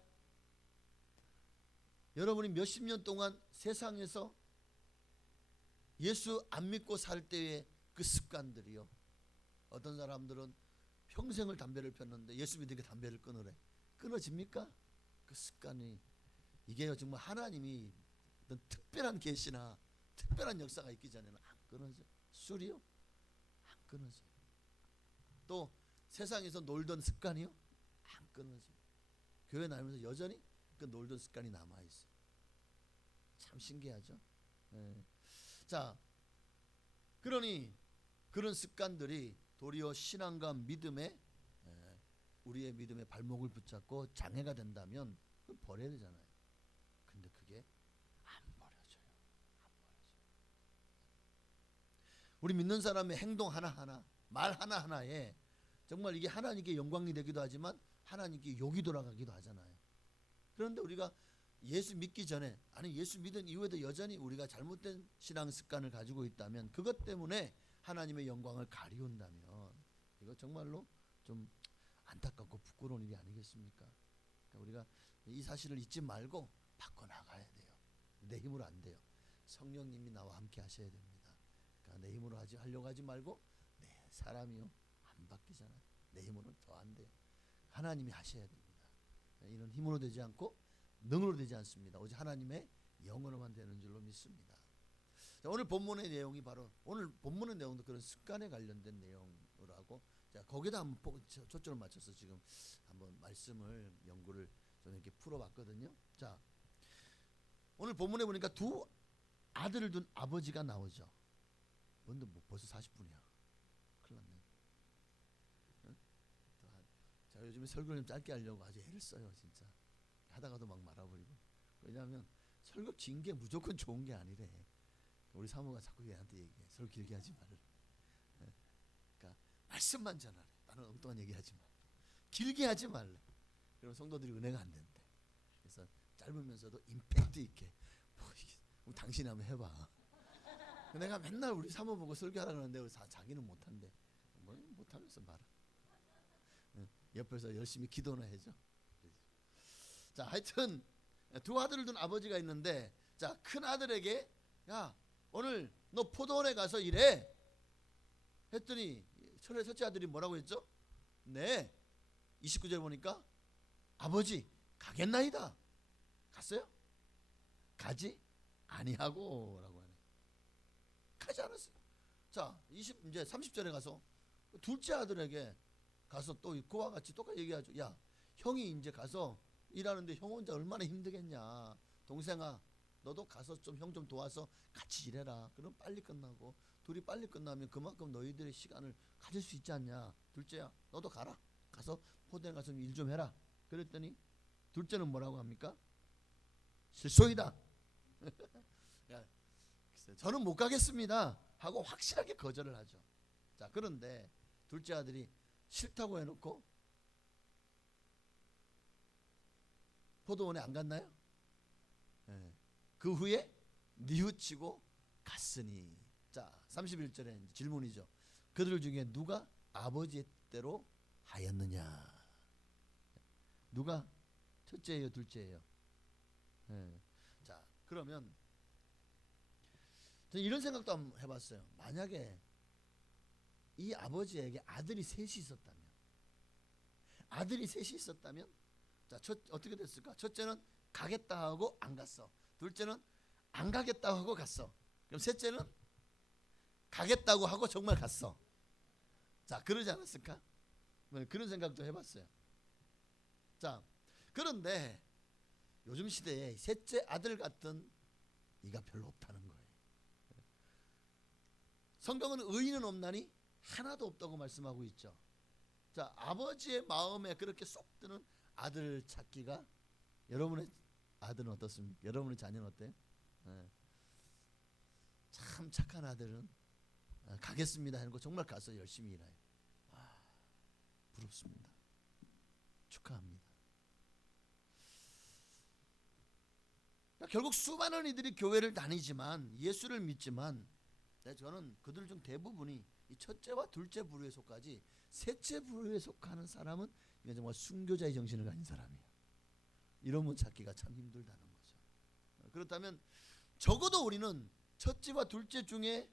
여러분이 몇십 년 동안 세상에서 예수 안 믿고 살 때의 그 습관들이요. 어떤 사람들은 평생을 담배를 폈는데 예수 믿으니까 담배를 끊으래. 끊어집니까? 그 습관이. 이게요, 정말 하나님이 어떤 특별한 계시나 특별한 역사가 있기 전에는 안 끊어져. 술이요? 안 끊어져. 또 세상에서 놀던 습관이요? 안 끊어져. 교회 다니면서 여전히 그 놀던 습관이 남아있어. 참 신기하죠. 자, 그러니 그런 습관들이 도리어 신앙과 믿음에, 우리의 믿음의 발목을 붙잡고 장애가 된다면 그걸 버려야 되잖아요. 근데 그게 안 버려져요. 안 버려져요. 우리 믿는 사람의 행동 하나하나, 말 하나하나에 정말 이게 하나님께 영광이 되기도 하지만 하나님께 욕이 돌아가기도 하잖아요. 그런데 우리가 예수 믿기 전에, 아니 예수 믿은 이후에도 여전히 우리가 잘못된 신앙 습관을 가지고 있다면, 그것 때문에 하나님의 영광을 가리운다면 이거 정말로 좀 안타깝고 부끄러운 일이 아니겠습니까? 그러니까 우리가 이 사실을 잊지 말고 바꿔나가야 돼요. 내 힘으로 안 돼요. 성령님이 나와 함께 하셔야 됩니다. 그러니까 내 힘으로 하려고 하지 말고, 내 사람이요 안 바뀌잖아요. 내 힘으로는 더 안 돼요. 하나님이 하셔야 됩니다. 이런 힘으로 되지 않고 능으로 되지 않습니다. 오직 하나님의 영으로만 되는 줄로 믿습니다. 자, 오늘 본문의 내용이 바로, 오늘 본문의 내용도 그런 습관에 관련된 내용으로 하고, 자, 거기다 한번 초점을 맞춰서 지금 한번 말씀을 연구를 좀 이렇게 풀어봤거든요. 자, 오늘 본문에 보니까 두 아들을 둔 아버지가 나오죠. 근데 뭐 벌써 40분이야. 큰일 났네. 응? 자, 요즘에 설교를 좀 짧게 하려고 아주 애를 써요, 진짜. 하다가도 막 말아버리고. 왜냐하면 설교 긴 게 무조건 좋은 게 아니래. 우리 사모가 자꾸 얘한테 얘기해. 설교 길게 하지 말래. 그러니까 말씀만 전하래. 나는 엉뚱한 얘기하지 마. 길게 하지 말래. 그럼 성도들이 은혜가 안 된대. 그래서 짧으면서도 임팩트 있게. 뭐 당신이 한번 해봐. 내가 맨날 우리 사모 보고 설교하라 그러는데 자기는 못한대. 뭐 못하면서 말아. 옆에서 열심히 기도나 해줘. 자, 하여튼 두 아들을 둔 아버지가 있는데, 자, 큰 아들에게, 야, 오늘 너 포도원에 가서 일해 했더니 첫째 아들이 뭐라고 했죠? 네. 29절 보니까 아버지 가겠나이다. 갔어요? 가지 아니하고 라고 하네. 가지 않았어요. 자, 이제 30절에 가서 둘째 아들에게 가서 또 그와 같이 똑같이 얘기하죠. 야, 형이 이제 가서 일하는데 형 혼자 얼마나 힘들겠냐. 동생아, 너도 가서 좀 형 좀 도와서 같이 일해라. 그럼 빨리 끝나고, 둘이 빨리 끝나면 그만큼 너희들의 시간을 가질 수 있지 않냐. 둘째야, 너도 가라. 가서 포도에 가서 일 좀 해라. 그랬더니 둘째는 뭐라고 합니까? 실소이다. 저는 못 가겠습니다 하고 확실하게 거절을 하죠. 자, 그런데 둘째 아들이 싫다고 해놓고 포도원에 안 갔나요? 네. 그 후에 뉘우치고 갔으니. 자, 31절에 질문이죠. 그들 중에 누가 아버지의 뜻대로 하였느냐? 누가 첫째예요, 둘째예요? 네. 자, 그러면 저는 이런 생각도 한번 해봤어요. 만약에 이 아버지에게 아들이 셋이 있었다면 자, 어떻게 됐을까? 첫째는 가겠다 하고 안 갔어. 둘째는 안 가겠다 하고 갔어. 그럼 셋째는 가겠다고 하고 정말 갔어. 자, 그러지 않았을까? 그런 생각도 해봤어요. 자, 그런데 요즘 시대에 셋째 아들 같은 이가 별로 없다는 거예요. 성경은 의인은 없나니 하나도 없다고 말씀하고 있죠. 자, 아버지의 마음에 그렇게 쏙 드는 아들 찾기가, 여러분의 아들은 어떻습니까? 여러분의 자녀는 어때요? 참 착한 아들은 가겠습니다 하는 거 정말 가서 열심히 일해요. 부럽습니다. 축하합니다. 결국 수많은 이들이 교회를 다니지만, 예수를 믿지만, 저는 그들 중 대부분이 이 첫째와 둘째 부류에 속하지, 셋째 부류에 속하는 사람은 이건 정말 순교자의 정신을 가진 사람이에요. 이런 분 찾기가 참 힘들다는 거죠. 그렇다면 적어도 우리는 첫째와 둘째 중에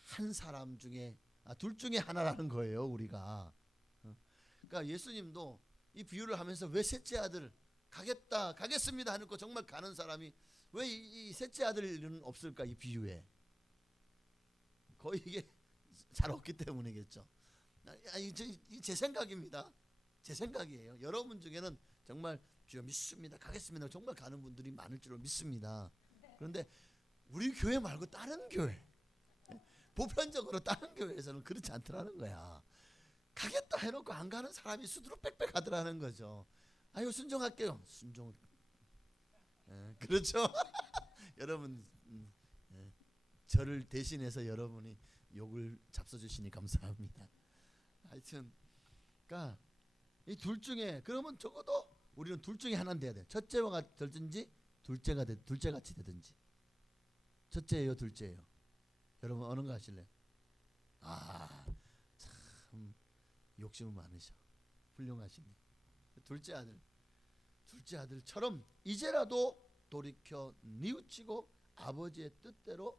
한 사람 중에, 둘 중에 하나라는 거예요, 우리가. 그러니까 예수님도 이 비유를 하면서 왜 셋째 아들 가겠습니다 하는 거 정말 가는 사람이 왜 이 셋째 아들은 없을까? 이 비유에 거의 이게 잘 없기 때문이겠죠. 제 생각입니다. 제 생각이에요. 여러분 중에는 정말 주여 믿습니다, 가겠습니다 정말 가는 분들이 많을 줄로 믿습니다. 그런데 우리 교회 말고 다른 교회, 보편적으로 다른 교회에서는 그렇지 않더라는 거야. 가겠다 해놓고 안 가는 사람이 수두룩 빽빽 하더라는 거죠. 아유, 순종할게요. 순종을. 그렇죠. 여러분, 저를 대신해서 여러분이 욕을 잡숴주시니 감사합니다. 하여튼, 그러니까 이 둘 중에, 그러면 적어도 우리는 둘 중에 하나는 돼야 돼. 첫째와 되든지 둘째 같이 되든지. 첫째예요, 둘째예요. 여러분 어느 거 하실래요? 참 욕심은 많으셔. 훌륭하시네. 둘째 아들처럼 이제라도 돌이켜 뉘우치고 아버지의 뜻대로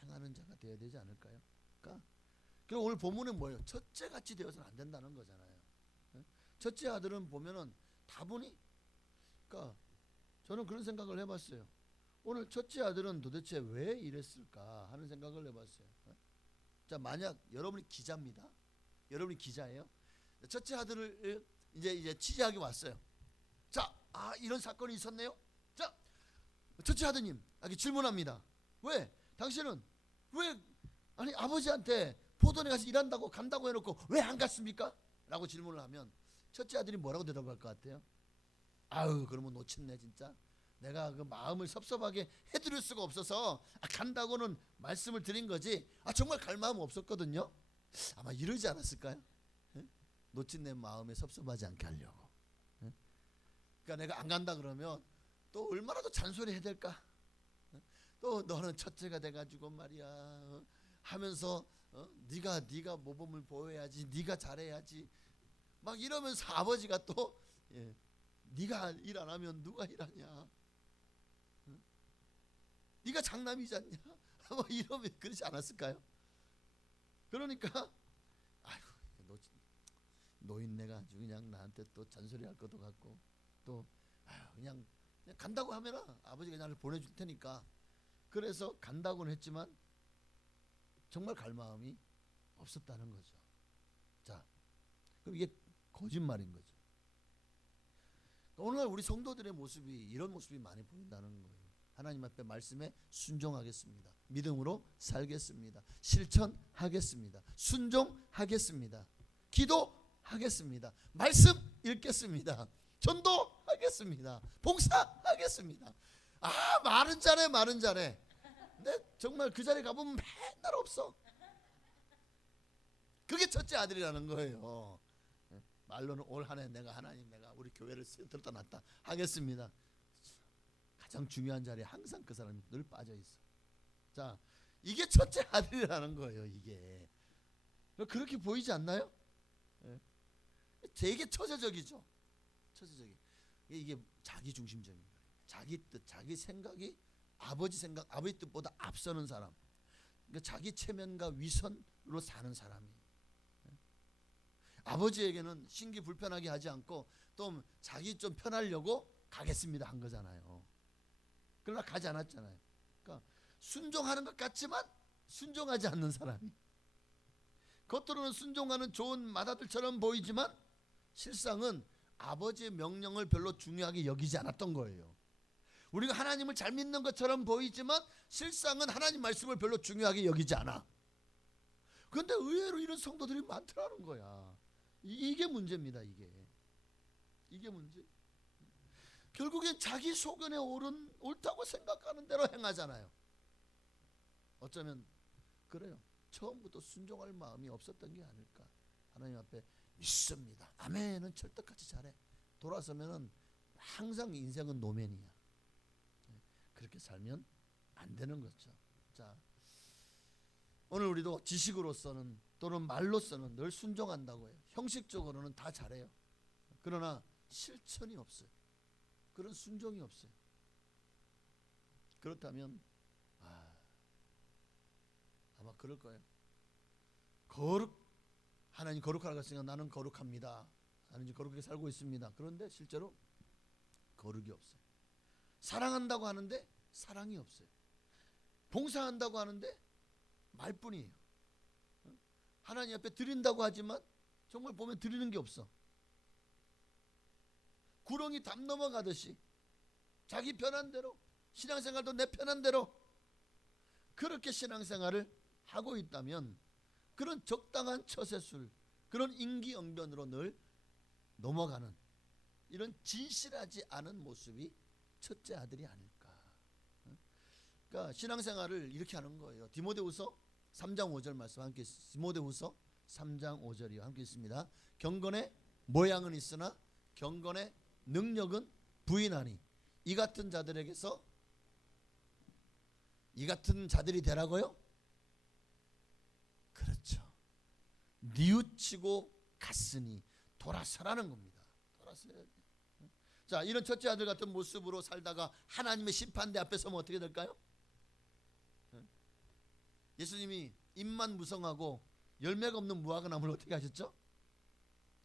행하는 자가 되어야 되지 않을까요? 그러니까 오늘 본문은 뭐예요? 첫째 같이 되어서는 안 된다는 거잖아요. 첫째 아들은 보면은 다분히, 그러니까 저는 그런 생각을 해봤어요. 오늘 첫째 아들은 도대체 왜 이랬을까 하는 생각을 해봤어요. 자, 만약 여러분이 기자입니다. 여러분이 기자예요. 첫째 아들을 이제 취재하기 왔어요. 자, 이런 사건이 있었네요. 자, 첫째 아드님, 질문합니다. 왜? 당신은 왜 아버지한테 포도원에 가서 일한다고 간다고 해놓고 왜 안 갔습니까? 라고 질문을 하면 첫째 아들이 뭐라고 대답할 것 같아요? 그러면 놓쳤네 진짜. 내가 그 마음을 섭섭하게 해드릴 수가 없어서 간다고는 말씀을 드린 거지 정말 갈 마음 없었거든요. 아마 이러지 않았을까요? 놓친 내 마음에 섭섭하지 않게 하려고. 그러니까 내가 안 간다 그러면 또 얼마나 더 잔소리 해야 될까? 또 너는 첫째가 돼가지고 말이야 하면서 네가 모범을 보여야지, 네가 잘해야지 막 이러면서 아버지가 또 네가 일 안 하면 누가 일하냐? 네가 장남이지 않냐? 뭐 이러면 그러지 않았을까요? 그러니까 노인네가 아주 그냥 나한테 또 잔소리할 것도 같고 또 그냥 간다고 하면은 아버지가 나를 보내줄 테니까 그래서 간다고는 했지만 정말 갈 마음이 없었다는 거죠. 자, 그럼 이게 거짓말인 거죠. 오늘날 우리 성도들의 모습이 이런 모습이 많이 보인다는 거예요. 하나님 앞에 말씀에 순종하겠습니다. 믿음으로 살겠습니다. 실천하겠습니다. 순종하겠습니다. 기도하겠습니다. 말씀 읽겠습니다. 전도하겠습니다. 봉사하겠습니다. 말은 잘해. 근데 정말 그 자리에 가보면 맨날 없어. 그게 첫째 아들이라는 거예요. 말로는 올 한 해 내가 우리 교회를 들었다 놨다 하겠습니다. 가장 중요한 자리에 항상 그 사람이 늘 빠져 있어. 자, 이게 첫째 아들이라는 거예요. 이게 그렇게 보이지 않나요? 되게 처세적이죠. 이게 자기 중심적인 거예요. 자기 뜻, 자기 생각이 아버지 뜻보다 앞서는 사람. 그러니까 자기 체면과 위선으로 사는 사람이 아버지에게는 신기 불편하게 하지 않고 또 자기 좀 편하려고 가겠습니다 한 거잖아요. 그러나 가지 않았잖아요. 그러니까 순종하는 것 같지만 순종하지 않는 사람이, 겉으로는 순종하는 좋은 맏아들처럼 보이지만 실상은 아버지의 명령을 별로 중요하게 여기지 않았던 거예요. 우리가 하나님을 잘 믿는 것처럼 보이지만 실상은 하나님 말씀을 별로 중요하게 여기지 않아. 그런데 의외로 이런 성도들이 많더라는 거야. 이게 문제입니다. 이게 문제. 결국엔 자기 소견에 옳다고 생각하는 대로 행하잖아요. 어쩌면 그래요. 처음부터 순종할 마음이 없었던 게 아닐까. 하나님 앞에 믿습니다. 아멘은 철떡같이 잘해. 돌아서면은 항상 인생은 노면이야. 그렇게 살면 안 되는 거죠. 자, 오늘 우리도 지식으로서는 또는 말로서는 늘 순종한다고 해요. 형식적으로는 다 잘해요. 그러나 실천이 없어요. 그런 순종이 없어요. 그렇다면 아마 그럴 거예요. 하나님 거룩하라고 했으니까 나는 거룩합니다. 나는 거룩하게 살고 있습니다. 그런데 실제로 거룩이 없어요. 사랑한다고 하는데 사랑이 없어요. 봉사한다고 하는데 말뿐이에요. 하나님 앞에 드린다고 하지만 정말 보면 드리는 게 없어. 구렁이 담 넘어가듯이 자기 편한 대로, 신앙생활도 내 편한 대로 그렇게 신앙생활을 하고 있다면 그런 적당한 처세술, 그런 임기응변으로 늘 넘어가는 이런 진실하지 않은 모습이 첫째 아들이 아닐까. 그러니까 신앙생활을 이렇게 하는 거예요. 디모데후서 3장 5절 말씀 함께 있습니다. 디모데후서 3장 5절이요. 함께 있습니다. 경건의 모양은 있으나 경건의 능력은 부인하니 이 같은 자들에게서 이 같은 자들이 되라고요? 그렇죠. 뉘우치고 갔으니 돌아서라는 겁니다. 돌아서야 돼요. 자, 이런 첫째 아들 같은 모습으로 살다가 하나님의 심판대 앞에 서면 어떻게 될까요? 예수님이 입만 무성하고 열매가 없는 무화과 나무를 어떻게 하셨죠?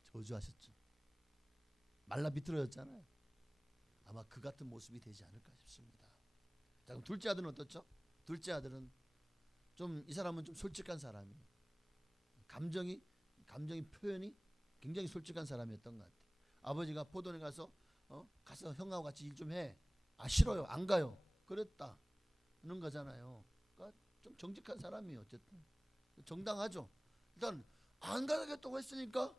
저주하셨죠. 말라 비틀어졌잖아요. 아마 그 같은 모습이 되지 않을까 싶습니다. 자, 그럼 둘째 아들은 어떻죠? 둘째 아들은 좀, 이 사람은 좀 솔직한 사람이에요. 감정이 표현이 굉장히 솔직한 사람이었던 것 같아요. 아버지가 포도원에 가서 형하고 같이 일 좀 해. 싫어요. 안 가요. 그랬다는 거잖아요. 그러니까 좀 정직한 사람이에요. 어쨌든 정당하죠. 일단 안 가겠다고 했으니까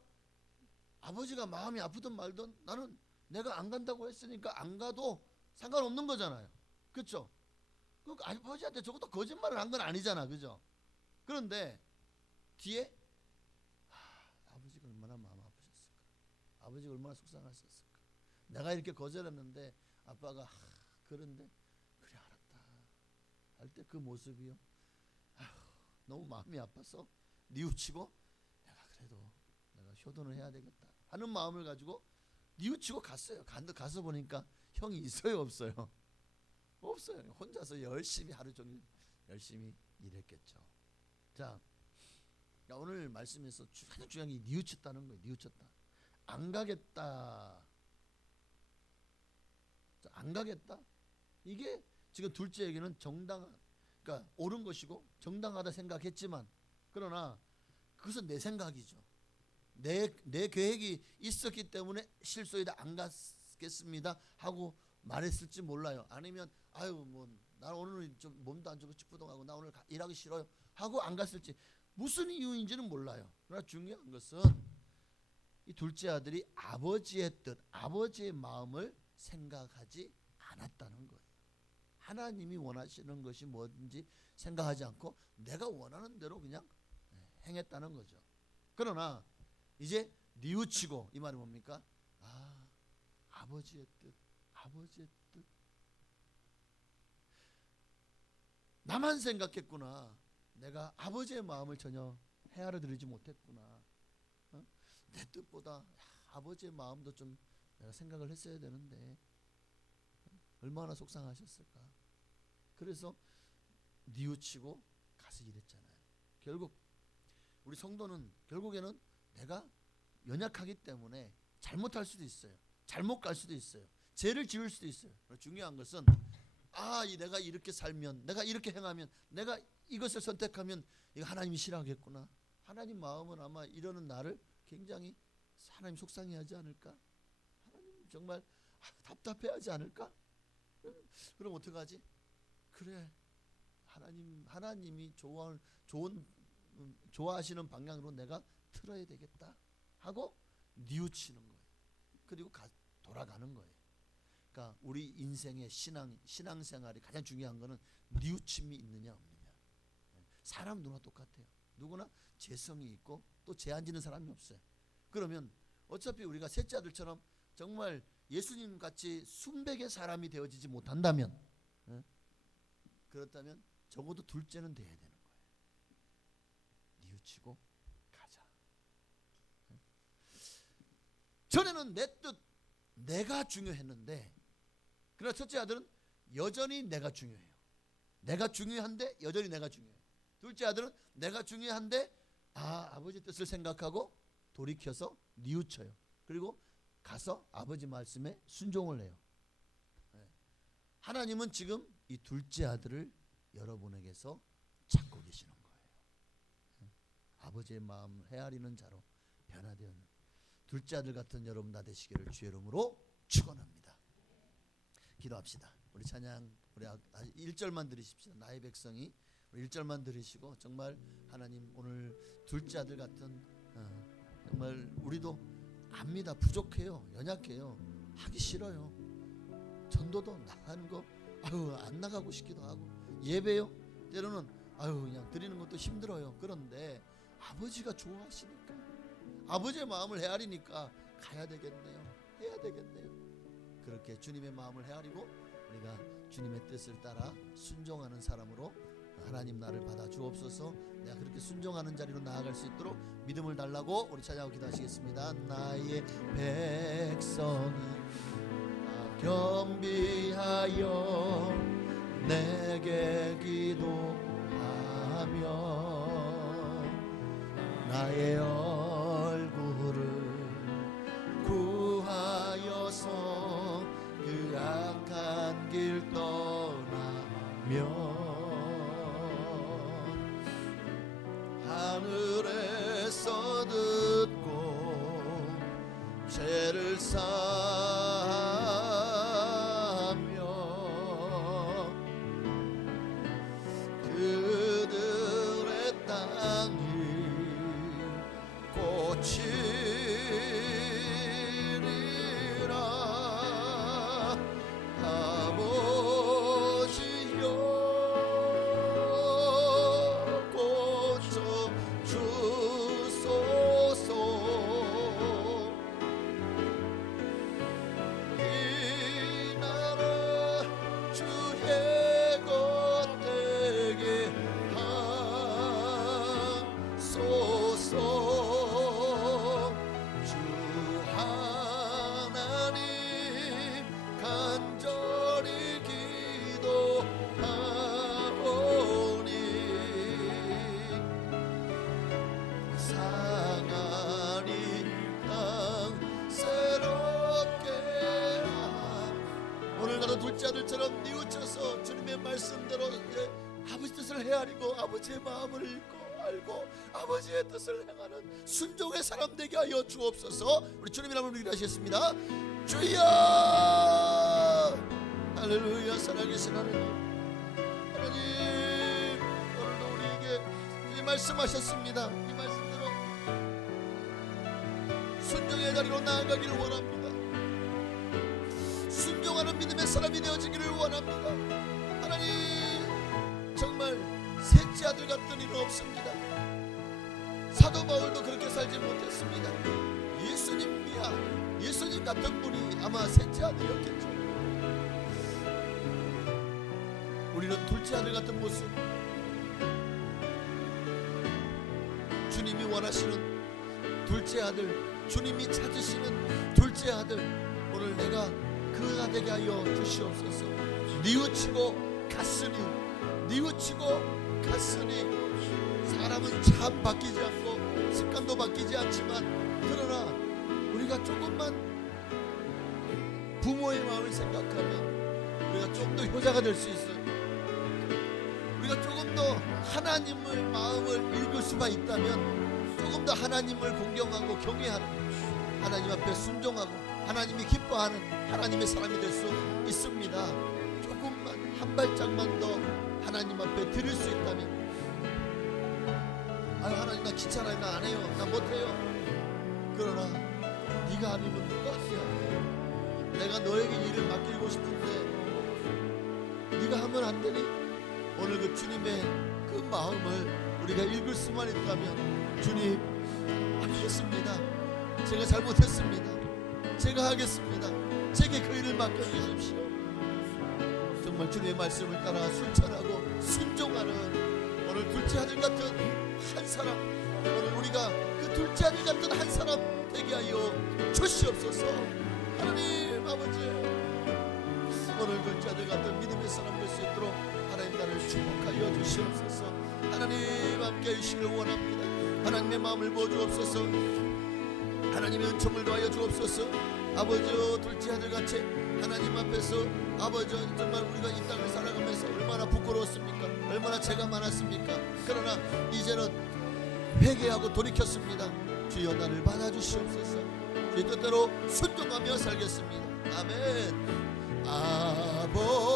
아버지가 마음이 아프든 말든 나는 내가 안 간다고 했으니까 안 가도 상관없는 거잖아요. 그렇죠? 그 아버지한테 적어도 거짓말을 한 건 아니잖아. 그죠? 그런데 뒤에 아버지가 얼마나 마음 아프셨을까? 아버지가 얼마나 속상하셨을까? 내가 이렇게 거절했는데 아빠가 그런데 그래 알았다 할 때 그 모습이요. 너무 마음이 아파서 뉘우치고 내가 효도는 해야 되겠다 하는 마음을 가지고 뉘우치고 갔어요. 가서 보니까 형이 있어요, 없어요? 없어요. 혼자서 열심히 하루 종일 열심히 일했겠죠. 자, 오늘 말씀에서 중요한 게 뉘우쳤다는 거예요. 뉘우쳤다. 안 가겠다. 자, 안 가겠다. 이게 지금 둘째에게는 그러니까 옳은 것이고 정당하다 생각했지만, 그러나 그것은 내 생각이죠. 내 계획이 있었기 때문에 실소이다 안 갔겠습니다 하고 말했을지 몰라요. 아니면 나 오늘은 좀 몸도 안 좋고 찌뿌둥하고 나 오늘 일하기 싫어요 하고 안 갔을지, 무슨 이유인지는 몰라요. 그러나 중요한 것은 이 둘째 아들이 아버지의 뜻, 아버지의 마음을 생각하지 않았다는 거예요. 하나님이 원하시는 것이 뭐든지 생각하지 않고 내가 원하는 대로 그냥 행했다는 거죠. 그러나 이제 뉘우치고, 이 말이 뭡니까? 아버지의 뜻, 아버지의 뜻. 나만 생각했구나. 내가 아버지의 마음을 전혀 헤아려 드리지 못했구나. 내 뜻보다 아버지의 마음도 좀 내가 생각을 했어야 되는데 얼마나 속상하셨을까. 그래서 뉘우치고 가서 일했잖아요. 결국 우리 성도는 결국에는 내가 연약하기 때문에 잘못할 수도 있어요. 잘못 갈 수도 있어요. 죄를 지을 수도 있어요. 중요한 것은 내가 이렇게 살면, 내가 이렇게 행하면, 내가 이것을 선택하면 이거 하나님이 싫어하겠구나. 하나님 마음은 아마 이러는 나를 굉장히 하나님 속상해하지 않을까? 하나님 정말 답답해하지 않을까? 그럼 어떡하지? 그래, 하나님이 좋아하시는 방향으로 내가 틀어야 되겠다 하고 뉘우치는 거예요. 그리고 돌아가는 거예요. 그러니까 우리 인생의 신앙생활이 가장 중요한 거는 뉘우침이 있느냐 없느냐. 사람 누구나 똑같아요. 누구나 죄성이 있고 또 죄 안 지는 사람이 없어요. 그러면 어차피 우리가 셋째 아들처럼 정말 예수님 같이 순백의 사람이 되어지지 못한다면, 그렇다면 적어도 둘째는 돼야 되는 거예요. 뉘우치고 가자. 전에는 내 뜻, 내가 중요했는데, 그러나 첫째 아들은 여전히 내가 중요해요. 내가 중요한데 여전히 내가 중요해요. 둘째 아들은 내가 중요한데 아버지 뜻을 생각하고 돌이켜서 뉘우쳐요. 그리고 가서 아버지 말씀에 순종을 해요. 하나님은 지금 이 둘째 아들을 여러분에게서 찾고 계시는 거예요. 아버지의 마음 헤아리는 자로 변화되는 둘째 아들 같은 여러분 다 되시기를 주의 이름으로 축원합니다. 기도합시다. 우리 찬양 우리 1절만 들으십시다. 나의 백성이 1절만 들으시고 정말 하나님 오늘 둘째 아들 같은 정말 우리도 압니다. 부족해요. 연약해요. 하기 싫어요. 전도도 나가는 거 안 나가고 싶기도 하고, 예배요 때로는 그냥 드리는 것도 힘들어요. 그런데 아버지가 좋아하시니까, 아버지의 마음을 헤아리니까 가야 되겠네요. 해야 되겠네요. 그렇게 주님의 마음을 헤아리고 우리가 주님의 뜻을 따라 순종하는 사람으로 하나님 나를 받아 주옵소서. 내가 그렇게 순종하는 자리로 나아갈 수 있도록 믿음을 달라고 우리 찬양하고 기도하시겠습니다. 나의 백성이 겸비하여 내게 기도하며 나의 얼굴을 구하여서 그 악한 길 떠나며 하늘에서 듣고 죄를 사하며 그들의 땅이 고치리라. 아버지여 고쳐 주소서. 이 나라 주의 것 되게 하소서. 주 하나님 간절히 기도하오니 상하니 땅 새롭게 오늘 나도 둘째 아들처럼 뉘우쳐서 주님의 말씀대로 아버지 뜻을 헤아리고 아버지의 마음을 읽고 알고 아버지의 뜻을 행하는 순종의 사람 되게 하여 주옵소서. 우리 주님 이름으로 기도하시겠습니다. 주여 할렐루야. 살아계신 하나님, 오늘도 우리에게 이 말씀하셨습니다. 이 말씀대로 순종의 자리로 나아가기를 원합니다. 순종하는 믿음의 사람이 되어지기를 원합니다. 하나님, 정말 셋째 아들 같은 일은 없습니다. 사도 바울도 그렇게 살지 못했습니다. 예수님 같은 분이 아마 셋째 아들이었겠죠. 우리는 둘째 아들 같은 모습, 주님이 원하시는 둘째 아들, 주님이 찾으시는 둘째 아들, 오늘 내가 그가 되게 하여 주시옵소서. 뉘우치고 갔으니 사람은 참 바뀌지 않고 습관도 바뀌지 않지만 그러나 우리가 조금만 부모의 마음을 생각하면 우리가 좀 더 효자가 될 수 있어요. 우리가 조금 더 하나님의 마음을 읽을 수가 있다면 조금 더 하나님을 공경하고 경외하는, 하나님 앞에 순종하고 하나님이 기뻐하는 하나님의 사람이 될 수 있습니다. 조금만 한 발짝만 더 하나님 앞에 드릴 수 있다면, 아유 하나님 나 귀찮아요, 나 안 해요, 나 못해요. 그러나 네가 아니면 누가 하냐? 내가 너에게 일을 맡기고 싶은데 네가 하면 안 되니? 오늘 그 주님의 그 마음을 우리가 읽을 수만 있다면, 주님 알겠습니다, 제가 잘못했습니다, 제가 하겠습니다, 제게 그 일을 맡겨주십시오. 정말 주님의 말씀을 따라 순찰하고 순종하는 오늘 둘째 아들 같은 한 사람, 오늘 우리가 그 둘째 아들 같은 한 사람 되게 하여 주시옵소서. 하나님 아버지, 오늘 둘째 아들 같은 믿음의 사람 될 수 있도록 하나님 나를 축복하여 주시옵소서. 하나님 함께 하시기를 원합니다. 하나님의 마음을 부어주옵소서. 하나님의 은총을 더하여 주옵소서. 아버지, 둘째 아들같이 하나님 앞에서 아버지 정말 우리가 이 땅을 살아가면서 얼마나 부끄러웠습니까? 얼마나 죄가 많았습니까? 그러나 이제는 회개하고 돌이켰습니다. 주여 나를 받아주시옵소서. 주의 뜻대로 순종하며 살겠습니다. 아멘. 아버지여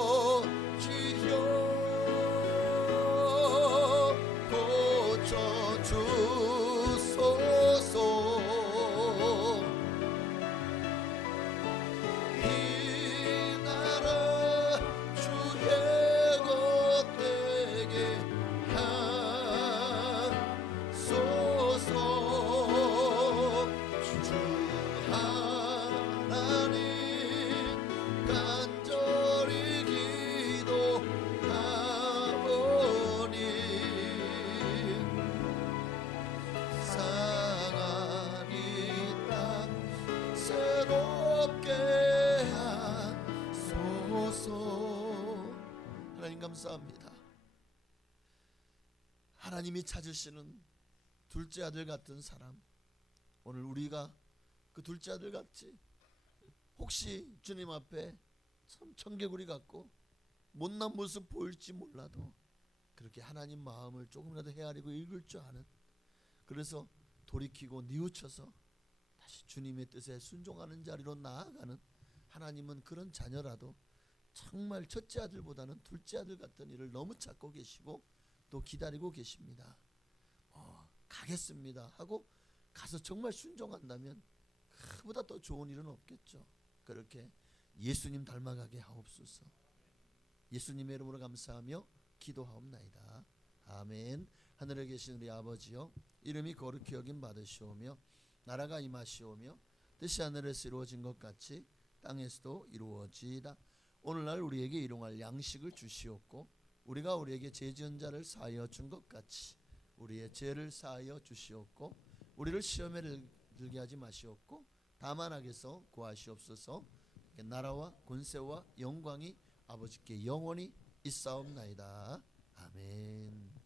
고쳐주소서. 이 나라 주의 것 되게 하소서. 주 하나님 간절히 기도하오니 상한 이 땅 새롭게 하소서. 하나님 감사합니다. 하나님이 찾으시는 둘째 아들 같은 사람, 오늘 우리가 그 둘째 아들 같이 혹시 주님 앞에 참 청개구리 같고 못난 모습 보일지 몰라도 그렇게 하나님 마음을 조금이라도 헤아리고 읽을 줄 아는, 그래서 돌이키고 뉘우쳐서 다시 주님의 뜻에 순종하는 자리로 나아가는, 하나님은 그런 자녀라도 정말 첫째 아들보다는 둘째 아들 같은 일을 너무 찾고 계시고 또 기다리고 계십니다. 가겠습니다 하고 가서 정말 순종한다면 그보다 더 좋은 일은 없겠죠. 그렇게 예수님 닮아가게 하옵소서. 예수님의 이름으로 감사하며 기도하옵나이다. 아멘. 하늘에 계신 우리 아버지여, 이름이 거룩히 여김 받으시오며 나라가 임하시오며 뜻이 하늘에서 이루어진 것 같이 땅에서도 이루어지이다. 오늘날 우리에게 일용할 양식을 주시옵고 우리가 우리에게 죄 지은 자를 사하여 준 것 같이 우리의 죄를 사하여 주시옵고 우리를 시험에 들게 하지 마시옵고 다만 악에서 구하시옵소서. 나라와 권세와 영광이 아버지께 영원히 있사옵나이다. 아멘.